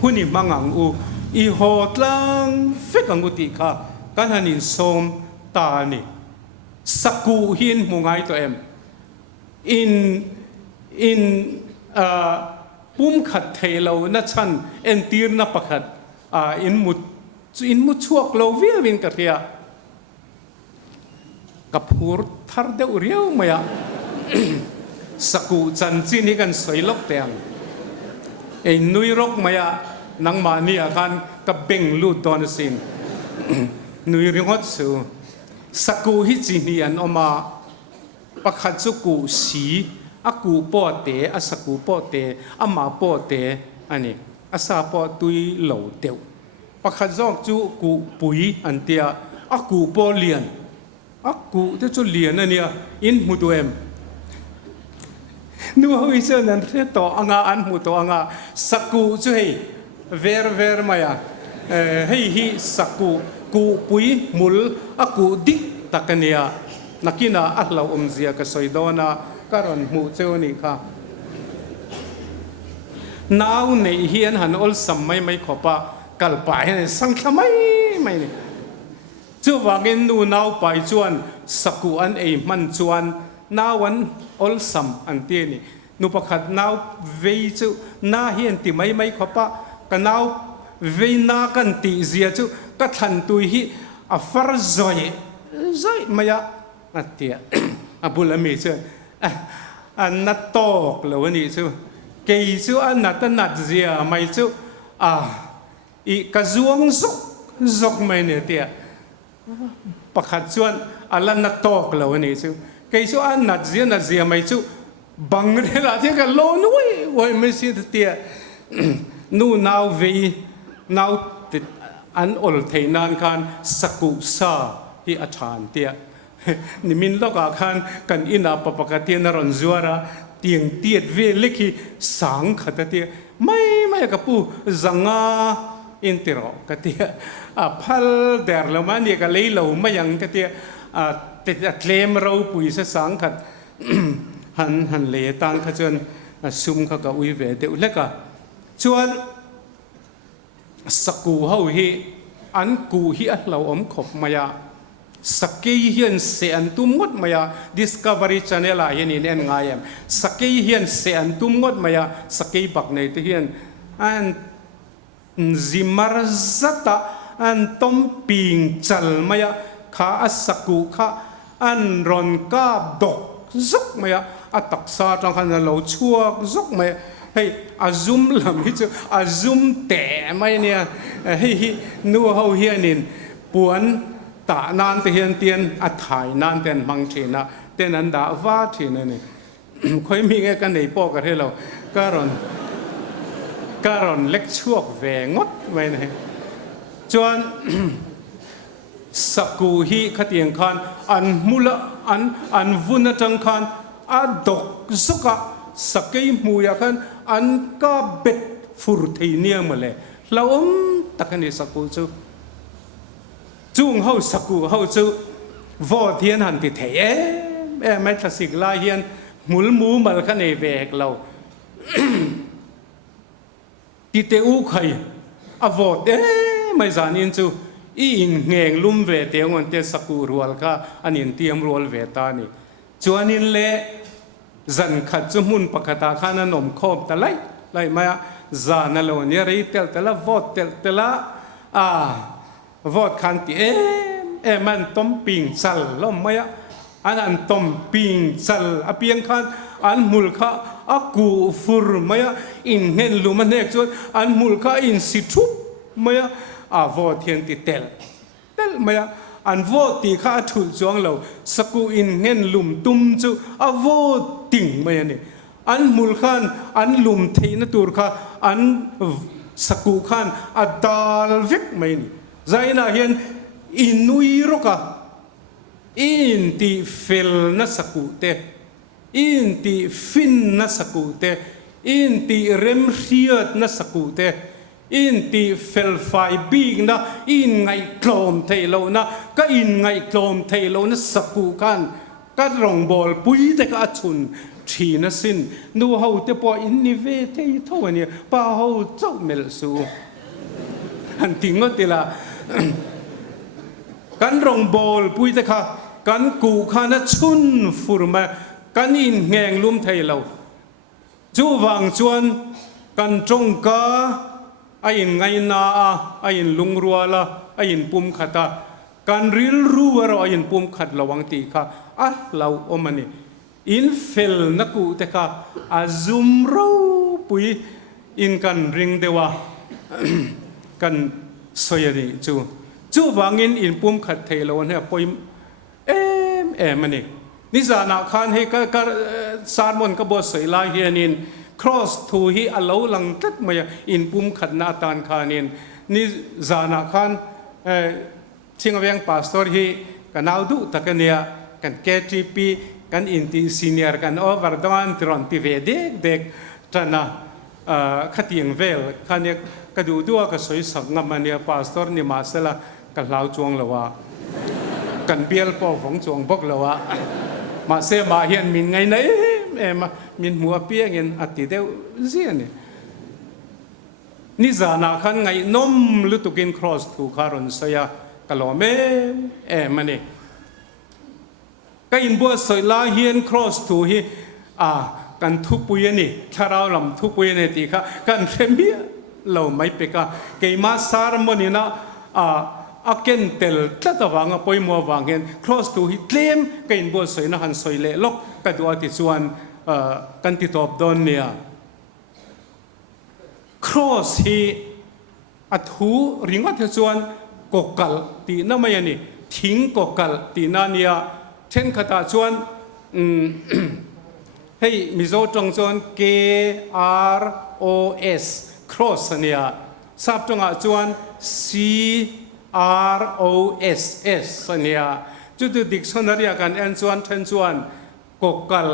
huni mangang i hotlang fekanguti kha kan hanin som ตานี่สกูหินมุงไงตัวเอ็มอินปุ่มขัดเทเรานัดชันเอ็นตีร์นับประคัดอินมุดชวกเราเวียวินกระเทียกับพูดทาร์เดียวเรียวมาสกูจันจีนี่กันสวยลกเตียงไอ้นุยรกมายนังมานี่อาการกับเบ่งลูดดอนสินนุยริงอดสูสกูฮิจีนี่อันออกมาประคัดสกูสีอากูปอเตอาสกูปอเตอามาปอเตอันนี้อาซาปอตุยเหลาเตียวประคัดจอกจูกูปุยอันเตียอากูปอเลียนอากูเตจูเลียนนั่นเนี่ยอินมุดเอ็มนูเอาอีเซนันเรตโตอ่างอันมุดอ่างสกูจูเฮเวอร์มายาเฮ้ยสกูกูปุยมุลอากูดิกตะกันเนี่ยนักกินาอัลลอฮ์เสียกับสอยดอนาการันมูเจ้านี่ค่ะน้าวในเฮียนหันอลสัมไม่ขบปะกัลปายเนี่ยสังขไม่เนี่ยจู่ว่าเงินดูน้าวไปจวนสกุอันเอมันจวนน้าวันอลสัมอันเตียนี่นุปขัดน้าวเวจู่น้าเฮียนติไม่ขบปะกันน้าวเวน่ากันติเสียจู่ก็ทันตุยฮีอัฟรซอยมายาอันเตียอับุลมีเชื่ออันนัดตอกแล้ววันนี้จู่เกี่ยจู่อันนัดเสียไม่จู่อีกระวงซกไม่เนี่ยเตียประคัดชวนอันนัดตอกแล้ววันนี้จู่เกี่ยจู่อันนัดเสียไม่จู่บังเรื่องที่กันโลนุ้ยวันไม่ใช่เตียนู่นน้าวเวน้าวติดอันอลเทนานคันสกุซาที่อาจารย์เตียนี่มินลอกอาคันกันอินาปปกตินารอนจัวระเตียงเตียดเวลิกิสังขัดเตียไม่กับปูจังอาอินติโรกเตียพัลเดอร์ละมันเนี่ยก็เลยเราไม่ยังกเตียติดเคลมเราปุยสังขัดหันเลตังขจนซุ่มเขาก็อุยเวเดอุเล็กอะชวนสกูเฮาฮีอันกูฮีอัลเราอมขบมายาสักกี่เฮียนเสียนตุ้มงดมายา Discovery Channel อะไรนี่เนี่ยง่ายสักกี่เฮียนเสียนตุ้มงดมายาสักกี่บักในที่เฮียนอันซิมารซัตอันต้มปิงจัลมายาข้าสักกูข้าอันรอนกาบดกซุกมายาอัตักซาจังขันเราชัวซุกมายาเฮ้ยอาซุมลำฮิจูอาซุมแต่ไม่เนี่ยเฮ้ยนัวเฮาเฮียนินปวนตานานเตียนเตียนอัฐายนานเตียนมังเชนะเตียนอันดาว่าเชนะนี่ค่อยมีไงกันในปอกันให้เราการอนเล็กชั่วแหวงดไว้เนี่ยจวนสกูฮีขัดเอียงคันอันมุลอันวุนจังคันอัดดกสุกะสกีมูยาคันอันก็เบ็ดฟูร์ทีเนียมาเลยเราตะกันในสกูจูจุงเฮาสกูเฮาจูวอเทียนหันติเทไม่ทัศสิกลาเฮียนมุลมูมาคันในเวกเราติเตอูไข่อวอดไม่จานินจูอีอิงเงงลุ่มเวเตียงวันเตสกูรัวลค่ะอันนี้เตียมรัวลเวตานี่จวนินเล่จันขัดจมุนปกตาขานนมคอบแต่ไล่มาจานเราเนี่ยรีเตลแต่ละวอดแต่ละวอดคันติมันต้มปิงซัลล้มไม่อันนั้นต้มปิงซัลอเปียงคันอันมุลค่าอากูฟูร์ไม่อินเห็นลุมันเอกจวนอันมุลค่าอินสิทุไม่วอดเทียนติเตลไม่อันวอดตีข้าถูกจวงเราสกูอินเห็นลุมตุ้มจูวอดติ่งไม่เนี่ยอันมุลค่าอันลุมเทียนตัวข้าอันสกูข้านอัดาลวิกไม่เนี่ยใจน่าเห็นอินนุยรกะอินที่ฟิลนัสกูเตอินที่ฟินนัสกูเตอินที่เรมเรียดนัสกูเตอินที่ฟิลไฟบีกนะอินไงกลมเทโลนะก็อินไงกลมเทโลนะสกูกันก็รองบอลปุยแต่ก็ชุนทีนัสินนูเฮาเตปออินนิเวเทยเท่านี้ป้าเฮาเจ้าเมลสูอันทิ้งก็ตีละก กันรองบอลปุยตะค่ะกันกูขานะชุนฟุรมากันอินแงงลุ่มไทยเราจูวังชวนกันจงกาไอ้ไงนาไอ้ลุงรัวละไอ้ปุ่มขัดกันริลรัวเราไอ้ปุ่มขัดระวังตีค่ะอ่ะเราอมันนี่อินเฟลนักกูตะค่ะอาซุมเราปุยอินกันริงเดวะกันสวยนี่จูวังอินปุ่มขัดเทลวันนี้ปุยมันนี่นิสานาคานให้ก็สารมนก็บสวยลายเฮียนิน cross to ฮีอลาวลังตัดมาอินปุ่มขัดนาตานคานินนิสานาคานชิงเวียงพาสตอร์ฮีกันเอาดูตะกันเนี่ยกันแกจีพีกันอินทีซีเนียร์กันโอเวอร์ดอนตรอนทีเวเด็กท่านนะขัดยังเวลคันเนี่ยก็ดูด้วยก็สวยสักงามเนี่ยพาสตอร์นี่มาเสละกันลาวจวงละว่ากันเบียลปอของจวงพกละว่ามาเสมาเฮียนมินไงไหนมามินหัวเปียเงินอติเดียวเสียนี่นี่จานาขันไงนมลุตุกินครอสถูกคารอนเสียกะลอเมมันนี่ก็อินบัวสวยลาเฮียนครอสถูฮีกันทุกปุยนี่ถ้าเราลำทุกปุยนี่ตีค่ะกันเทมีเราไม่เปกะเกมาสารมนี่นะอาเกนเตลตัดวังปอยมัววังเห็น cross to ฮิตเลมก็อินบัวสวยนะหันสวยเละล็อกก็ดูอาทิตย์ส่วนกันติดตบดอนเนี่ย cross ฮีอัฐูริงอัฐส่วนกกลตีนั่นไม่ยันนี่ทิ้งกกลตีนั่นเนี่ยเช่นขตาส่วนให้มิโซจงส่วน K R O S cross เนี่ยสับจงส่วน C R O S S เนี่ยจุดดิกชันนารีกันอันส่วนเช่นส่วนกกล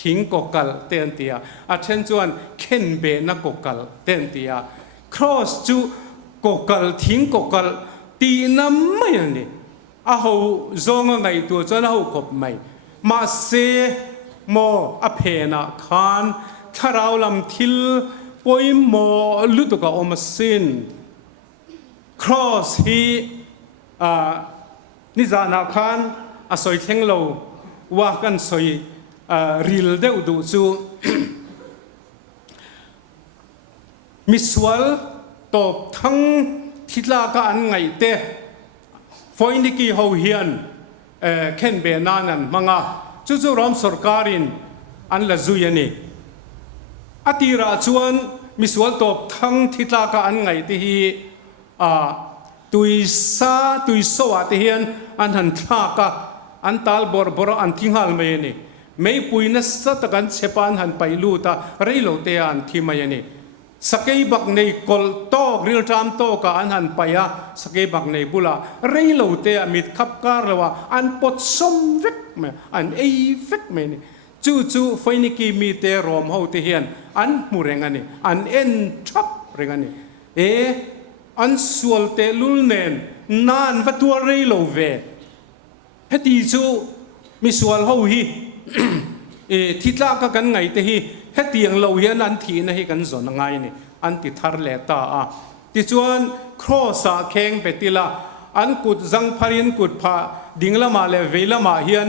ทิ้งกกลเตียนเตียเช่นส่วนเข็นเบนักกกลเตียนเตีย cross จุกกลทิ้งกกลตีน้ำไม่ยันนี่เขาจงไงตัวจนเขาขบไม่มาเสโมอเพนักขานถ้าเราลำทิลปอยโมลุตุกะอมสิน cross ฮีนิจานาคานสอยเทงโลว่ากันสอยริลเดวดูจูมิสวลตบทั้งทิลากันไงเตะฟอยนิกีเขาเฮียนเข็นเบนานันมังจู่ๆรอมสรการินอันละจุยนี่อติราชวนมิสวลตบทั้งทิลากันไงที่ตุยซาตุยสวัสดิ์เฮียนอันหันทากะอันตัลบอร์บอร์อันทิ้งหัลเมนี่ไม่ปุยนัสสัตกันเชปานหันไปลูตาเรโลเตียนที่มายันนี่สเกย์บักในกอลโตกริลจามโตกะอันหันไปสเกย์บักในบุลาเรโลเตียมิดขับการเลยว่าอันปดสมเวกไหมอันเอเวกไหมนี่จู่ๆไฟนิกีมีเตรอมเฮาเทียนอันมูเรงอันนี้อันเอ็นชับเรงอันนี้อันสวลเตลุลเนนนานวัตัวเรโลเวเฮตีจูมิสวลเฮาฮีทิศลากกันไงเตฮีเฮตียงเราเฮียนันทีนะฮีกันสอนไงนี่อันติทาร์เลตาติจวนครอสาเคงเปติลาอันกุดจังพารินกุดพาดิ่งละมาเลเวละมาเฮียน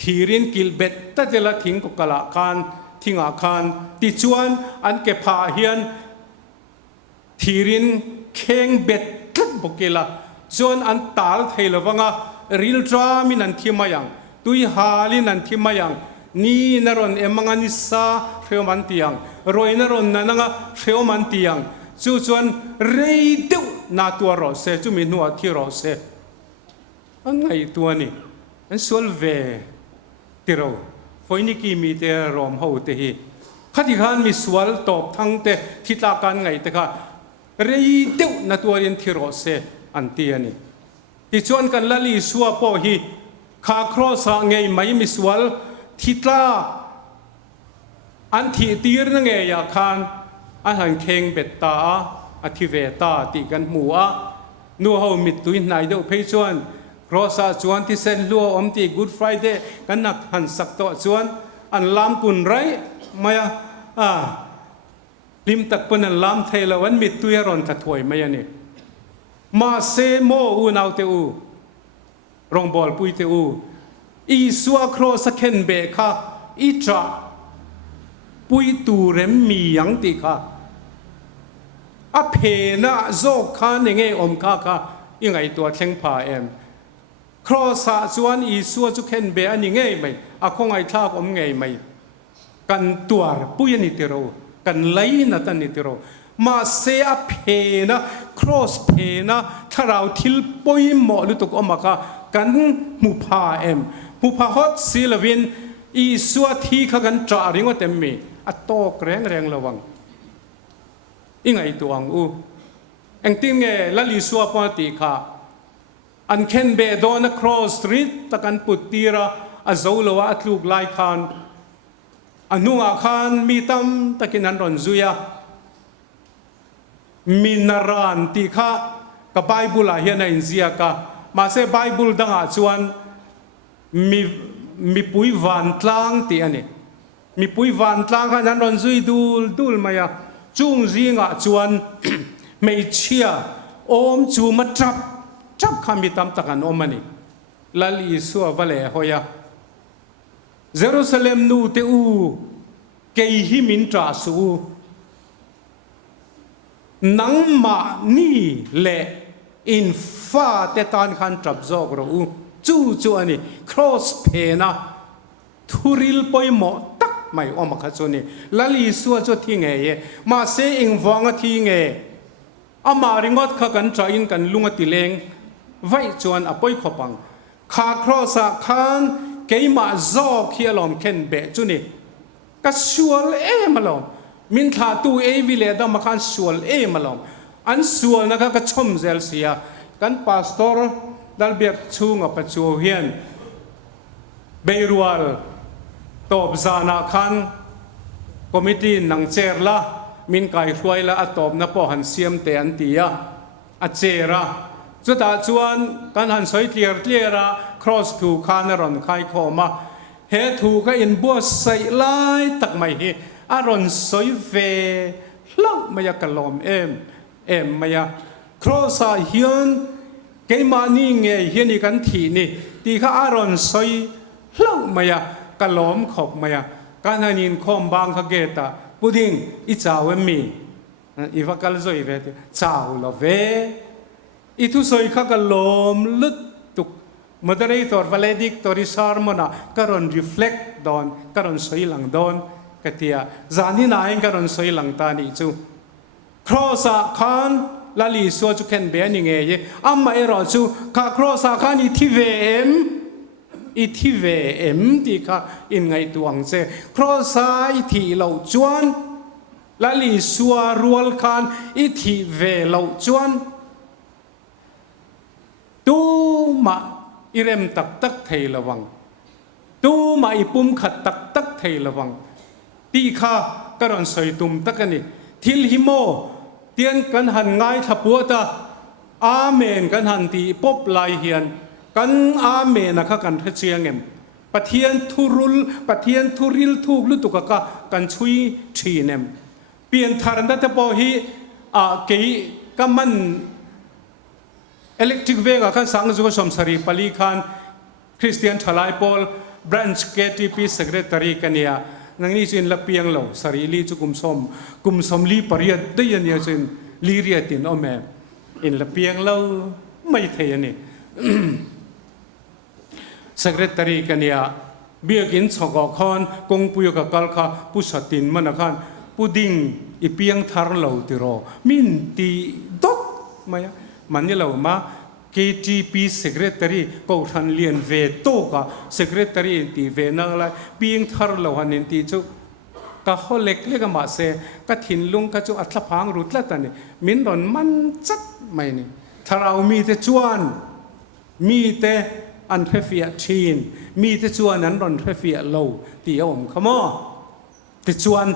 ทีรินกิลเบ็ดตะเจละทิ้งกุกละคานทิ้งอาคารติจวนอันเก็บพาเฮียนทีรินเคงเบ็ดตัดบุกเกล่าจนอันตาลเทลวังริลดรามินันทิมายังตุยฮาลินันทิมายังนี่นรอนมังานิสาเฟลมันตียังรอยนรอนนั่งเฟลมันตียังจนเรยดูนาตัวรอเซจุมินัวที่รอเซอันไงตัวนี้อันสวลเวติเราฝอยนิกีมีเตรอมเฮาเตฮีขัดขันมีสวลตบทั้งเตทิตากันไงเตค่ะเรยเดวนัตัวเรียนที่รอเซอันเตียนี่ที่ชวนกันละลีสัวพอฮีข้าครอสไงไม่มิสวลทิตาอันที่ตีร์นั่งเงียคานอันหันเคงเบ็ดตาอธิเวตาติกันหมัวนัวเฮามิดตุยนายเดวเพยชวนครอสชวนที่เซนลัวอมตีกูดไฟเดย์กันนักหันสักตัวชวนอันลามกุนไรมาลิมตักปนันลามเทลวันมิดตุยรอนตะถวยไม่ยันนี่มาเซโมอูนาวเตอู รองบอลปุยเตอูอีสัวโครสเคนเบค่ะอีจ้าปุยตูเรมมียังติค่ะอเพนะโจค่ะนี่ไงอมค่ะยังไงตัวเทงพาเอ็มครอสะจวนอีสัวจุเคนเบอันนี้ไงไหมอะคงไอท่าอมไงไหมกันตัวปุยนิติโรกันไลนัตันนิติโรมาเสียเพนะครอสเพนะถ้าเราทิลปุยหมอลุตุกอมค่ะกันมุพาเอ็มมุพาฮอตซิลวินอีสัวที่เขากันจ่าริงว่าเต็มมีอัตโตแรงระวังยังไงตัวอังอูเอ็งติงเงลลิสัวปอติค่ะอันเคนเบดอนครอสสตรีทตะกันปุตตีระอาโจลวะอัตลูกไลคานอันนุ่งอาคานมีตั้มตะกินันรอนซุยามีนารันติค่ะกับไบเบิลเฮียนอินเซียกะมาเซไบเบิลดังอาจวนมีปุยวันตลางตีอันนี้มีปุยวันตลางขนาดนั้นซุยดูลมายาจุงซีงอาจวนไม่เชียอมจูมาจับคำมีตามตะกันอมนี่ลาลีสัววะเลหอยาเยรูซาเล็มนูเตอูเกยฮิมินตราสูนังมานี่เละอินฟ้าเตตานขันจับจอกรูจู่อันนี้ครอสเพนะทุริลปอยหมอตักไม่ออกมาขัดโซนี่ลาลีสัวจะทิ้งเงยมาเซอิงวังทิ้งเงยอามาริงอดขักันใจอินกันลุงติเลงไว้จวนอปอยขบังขาครอสขันเกยมาจอกเฮียลอมเข็นเบจุนี่ก็ชัวร์มาลอมมินทาตูวิเลดามาขันชัวร์มาลอมอันชัวร์นะคะก็ชมเซลเซียกันพาสตอร์ดัลเบียกชูงอปัจจุบันเบรัวลตบจานาคันคอมมิตี้นังเจรละมินไก่ฟวยละอัตบนับพอหันเสียมเตอันตียะอัจเจระจุดอาจวนกันหันสอยเทียระครอสถูคานรอนไข่ขอมาเฮถูก็อินบัวใส่ไล่ตักไม่เฮอารอนสอยเวลักมายากลอมเอ็มมายาครอสาเฮียนเกมานี่เงยเฮียนี่กันทีนี่ตีข้าอารอนสอยลักมายากลอมขบมายาการหันินคอมบางขเกตาพุดดิ้งอิจาวมีอีฟักกัลโซอีเวตจาวลเวอีทุสอยข้ากลอมลุดตุกมดเรย์ตอร์วาเลดิกตอริสาร์มนาการอนรีเฟล็กดอนการอนสอยหลังดอนกติยาจานินายการอนสอยหลังตานิจูครอสาคานลาลีสัวจุเคนเบนิเงยอัมมาเอรอจูข้าครอสาคานอีทีเวมตีข้าอินไงตัวงเซครอสาอีทีเหล่าจวนลาลีสัวรัวลคานอีทีเวเหล่าจวนตูมาอิเรมตักเทระวังตูมาอิปุ่มขัดตักเทระวังตีข้าการอนสอยตุมตักนี่ทิลฮิโมเตียนกันหันง่ายทับปัวตาอาเมนกันหันตีปบลายเฮียนกันอาเมนนะคะกันเทเชียงเอ็มปะเทียนทุริลทุกลุตุกะกันช่วยชีเนมเปลี่ยนทารันดัตปอฮีเกยกัมันอิเล็กทริกเวกกันสังจุกสมสรีปลีคันคริสเตียนทลายปอลบรันช์เกตีพีเซกเรตารีกันเนี่ยนังนี้จินละเปียงเหล่าสรีลีจุกุมสมลีปริยัดได้ยันเนี่ยจินลีเรียตินอเมอินละเปียงเหล่าไม่เทียนี่Secretary กันเนี่ยเบียกินสกอคอนกงปุยกับกัลคาผู้สตินมันกันผู้ดิ่งอีเปียงทาร์เหล่าติรอมินตีดอกมามันนี่เหล่ามา KTP Secretary ก็ทันเลียนเวโต้กับ Secretary ตีเวนักเลยเปียงทาร์เหล่าหันตีจุก็เขาเล็กๆก็มาเสก็ถิ่นลุงก็จุอัตลพังรุดละตันนี่มินดอนมันจัดไม่นี่ถ้าเรามีแต่จวนมีแต่อันเทฟียชีนมีแต่ชวนนั้นรอนเทฟียโลตีเอาผมขโมยแต่ชวน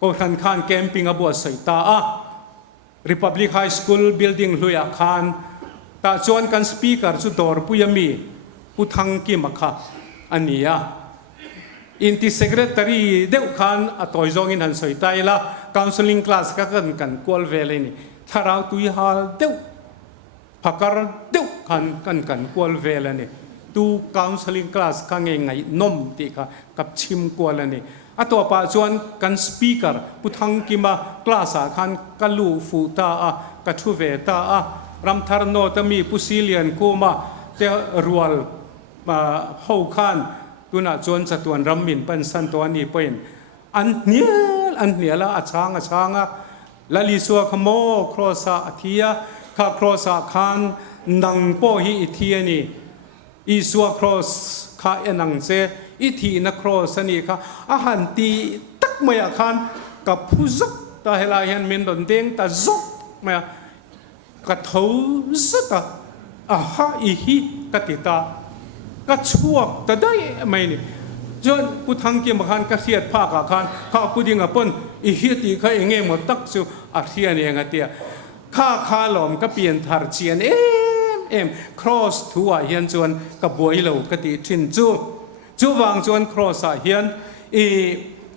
ก็ทันคานแคมปิ้งอบัวใส่ตาRepublic High School Building ลุยอาคารแต่ชวนกันสปีกเกอร์สุดดอร์ผู้ยมีผู้ทังกิมค่ะอันนี้อินที่ Secretary เด็กขันตัวจงอินหันใส่ตาละ Counseling Class ก็กันกวลเวลนี่ถ้าเราตุยหาเด็กพักการเด็กกันกวลเวลนี่ tu counseling class ka ngai nom ti kha kap chim ko la ni ato pa chuan kan speaker puthang kima class a khan kalu fu ta a ka thu ve ta a ram thar no ta mi pusilian ko ma te rual ma ho khan tuna chuan chatuan ram min pan san to ani pen an nia la achanga la li suwa khamo crossa athia kha crossa khan nang po hi ithia ni i suwa cross kha enang se i thi na cross ani kha a han ti tak maya khan ka phuzak ta hela hian min don deng ta zok maya ka thau zata a ha i hi ka ti ta ka chuak ta dai mai ni jọn puthang kia mà khan ka siat pha ka khan kha puding a pon i hi ti kha enge mo tak chu a thia ne nga tia kha lom ka pian thar chian em cross thua hian chuan ka boi lo ka ti thin chu wang chuan cross a hian e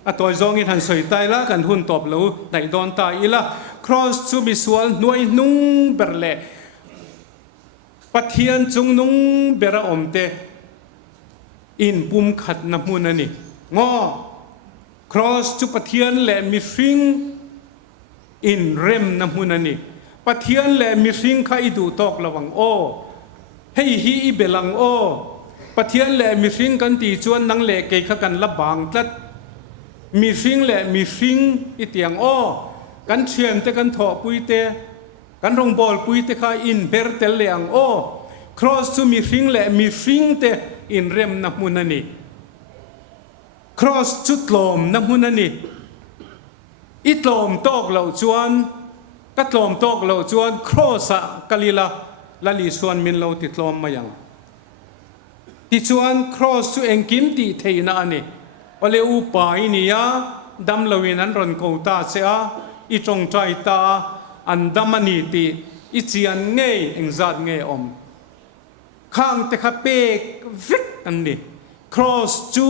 a toy zong in han soi tai la kan hun top lo dai don ta ila cross chu mi sual noi nung berle pathian chung nung bera omte in pum khat na mun ani ngo cross chu pathian le mi hring in rem na mun ani pathian le mi hring kha i du tok lawang o hei hi i belang o pathian le mi hring kan ti chuan nang le ke kha kan la bang tlat mi hring le mi hring i tiang o kan thiam te kan tho puite kan rong bol puite kha in ber tel leang o cross chu mi hring le mi hring te in rem na munani cross chutlom na munani itlom tok lo chuan katlom tok lo chuan cross a kalila lali suan min lo titlom mayang ti chuan cross chu engkim ti theina ani ole u pai nia dam lowin an ron ko ta che a i tong trai ta an damani ti i chian ngei engzat nge om khang te kha pek vik ani cross chu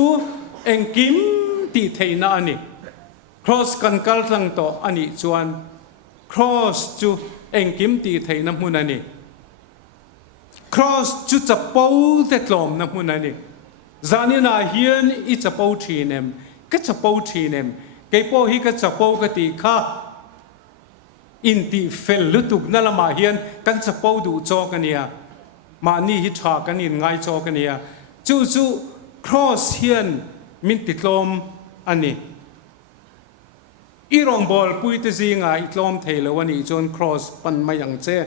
engkim ti theina ani cross kan kal tlang to ani chuan cross chu engkim ti theina mun ani cross chu chapau te tlom na mun ani zanina hian i chapau thinem ka chapau thinem ke po hi ka chapau ka ti kha in ti fel lutuk na lama hian kan chapau du chok ania ma ni hi tha kan in ngai chok ania chu cross hian min ti tlom ani i rong bol puite zinga i tlom theilo ani chon cross pan mayang che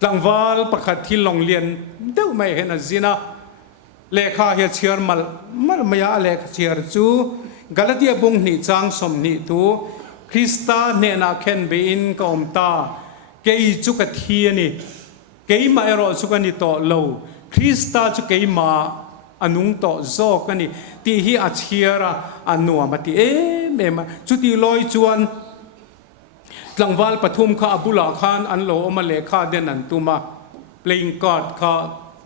tlangwal pakhat thil long lian deuh mai hen azina lekha hi chiar mal maya lekha chiar chu galatia bung ni chang som ni tu krista ne na khen be in kom ta ke chu ka thi ani ke ma ero chu ka ni to lo krista chu ke ma anung to zo ka ni ti hi a chiara anua ma ti ma chu ti loi chuan tlangwal pathum kha abula khan an lo oma lekha den an tuma playing card kha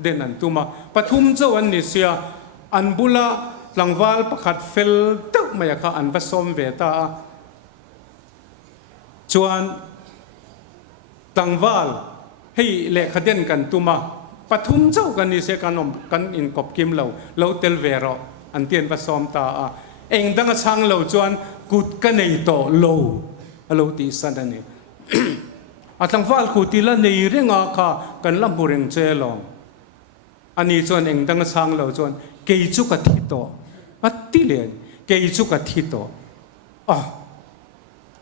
den an tuma pathum zo an ni sia an bula tlangwal pakhat fel tuk maya kha an va som ve ta chuan tlangwal hei lekha den kan tuma pathum zo kan ni se kanom kan in kop kim lo tel vero an tien va som ta eng dang chang lo chuan kut ka nei to lo alo ti san ani atlangwal ku ti la nei renga kha kan lam bureng che lo ani chuan eng dang chang lo chuan ke chu ka thi to atti le ke chu ka thi to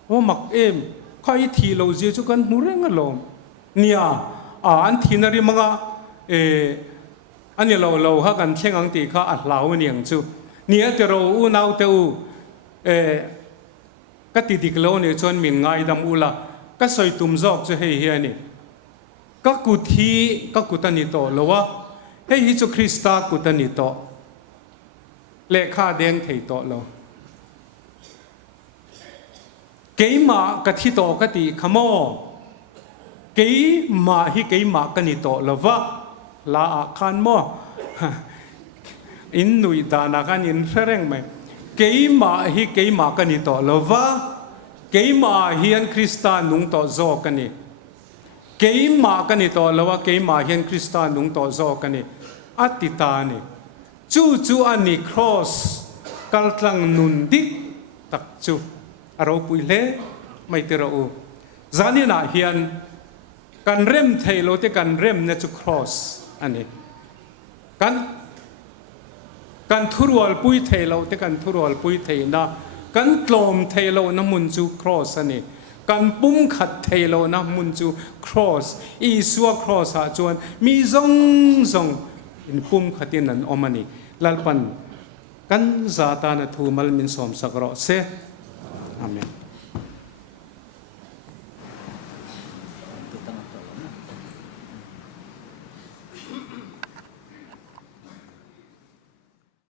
o mak em khai thi lo je chu kan mureng lo nia an thinari manga ani lo ha kan thengang ti kha a hlau niang chu nia te ro u nau te u ka ti dik lo ne chon min ngai dam ula ka soi tum jok chu hei hi ani ka kuthi ka kutani to lowa hei hi chu krista kutani to lekha deng thei to lo keima ka thi to ka ti khamo keima hi keima ka ni to lova la khan mo in nui dana kan in fereng mai keima hi keima ka ni to lova keima hian krista nung to zo ka ni keima ka ni to lova keima hian krista nung to zo ka ni อัติตานี่จู่อันนี้ครอสกัลตังนุนดิกตักจู่เราปุยเล่ไม่เตระอูจานี่น่ะเฮียนกันเริ่มเทโลที่กันเริ่มเนี่ยจู่ครอสอันนี้กันทุรวลปุยเทโลที่กันทุรวลปุยเทนะกันกลมเทโลน้ำมุนจู่ครอสอันนี้กันปุ่มขัดเทโลน้ำมุนจู่ครอสอีสัวครอสหาจวนมีซงอินปุ่มขัดนั้นอมันนี่ลัลปันกันซาตานทูมัลมินสอมสักรอเซอาเมน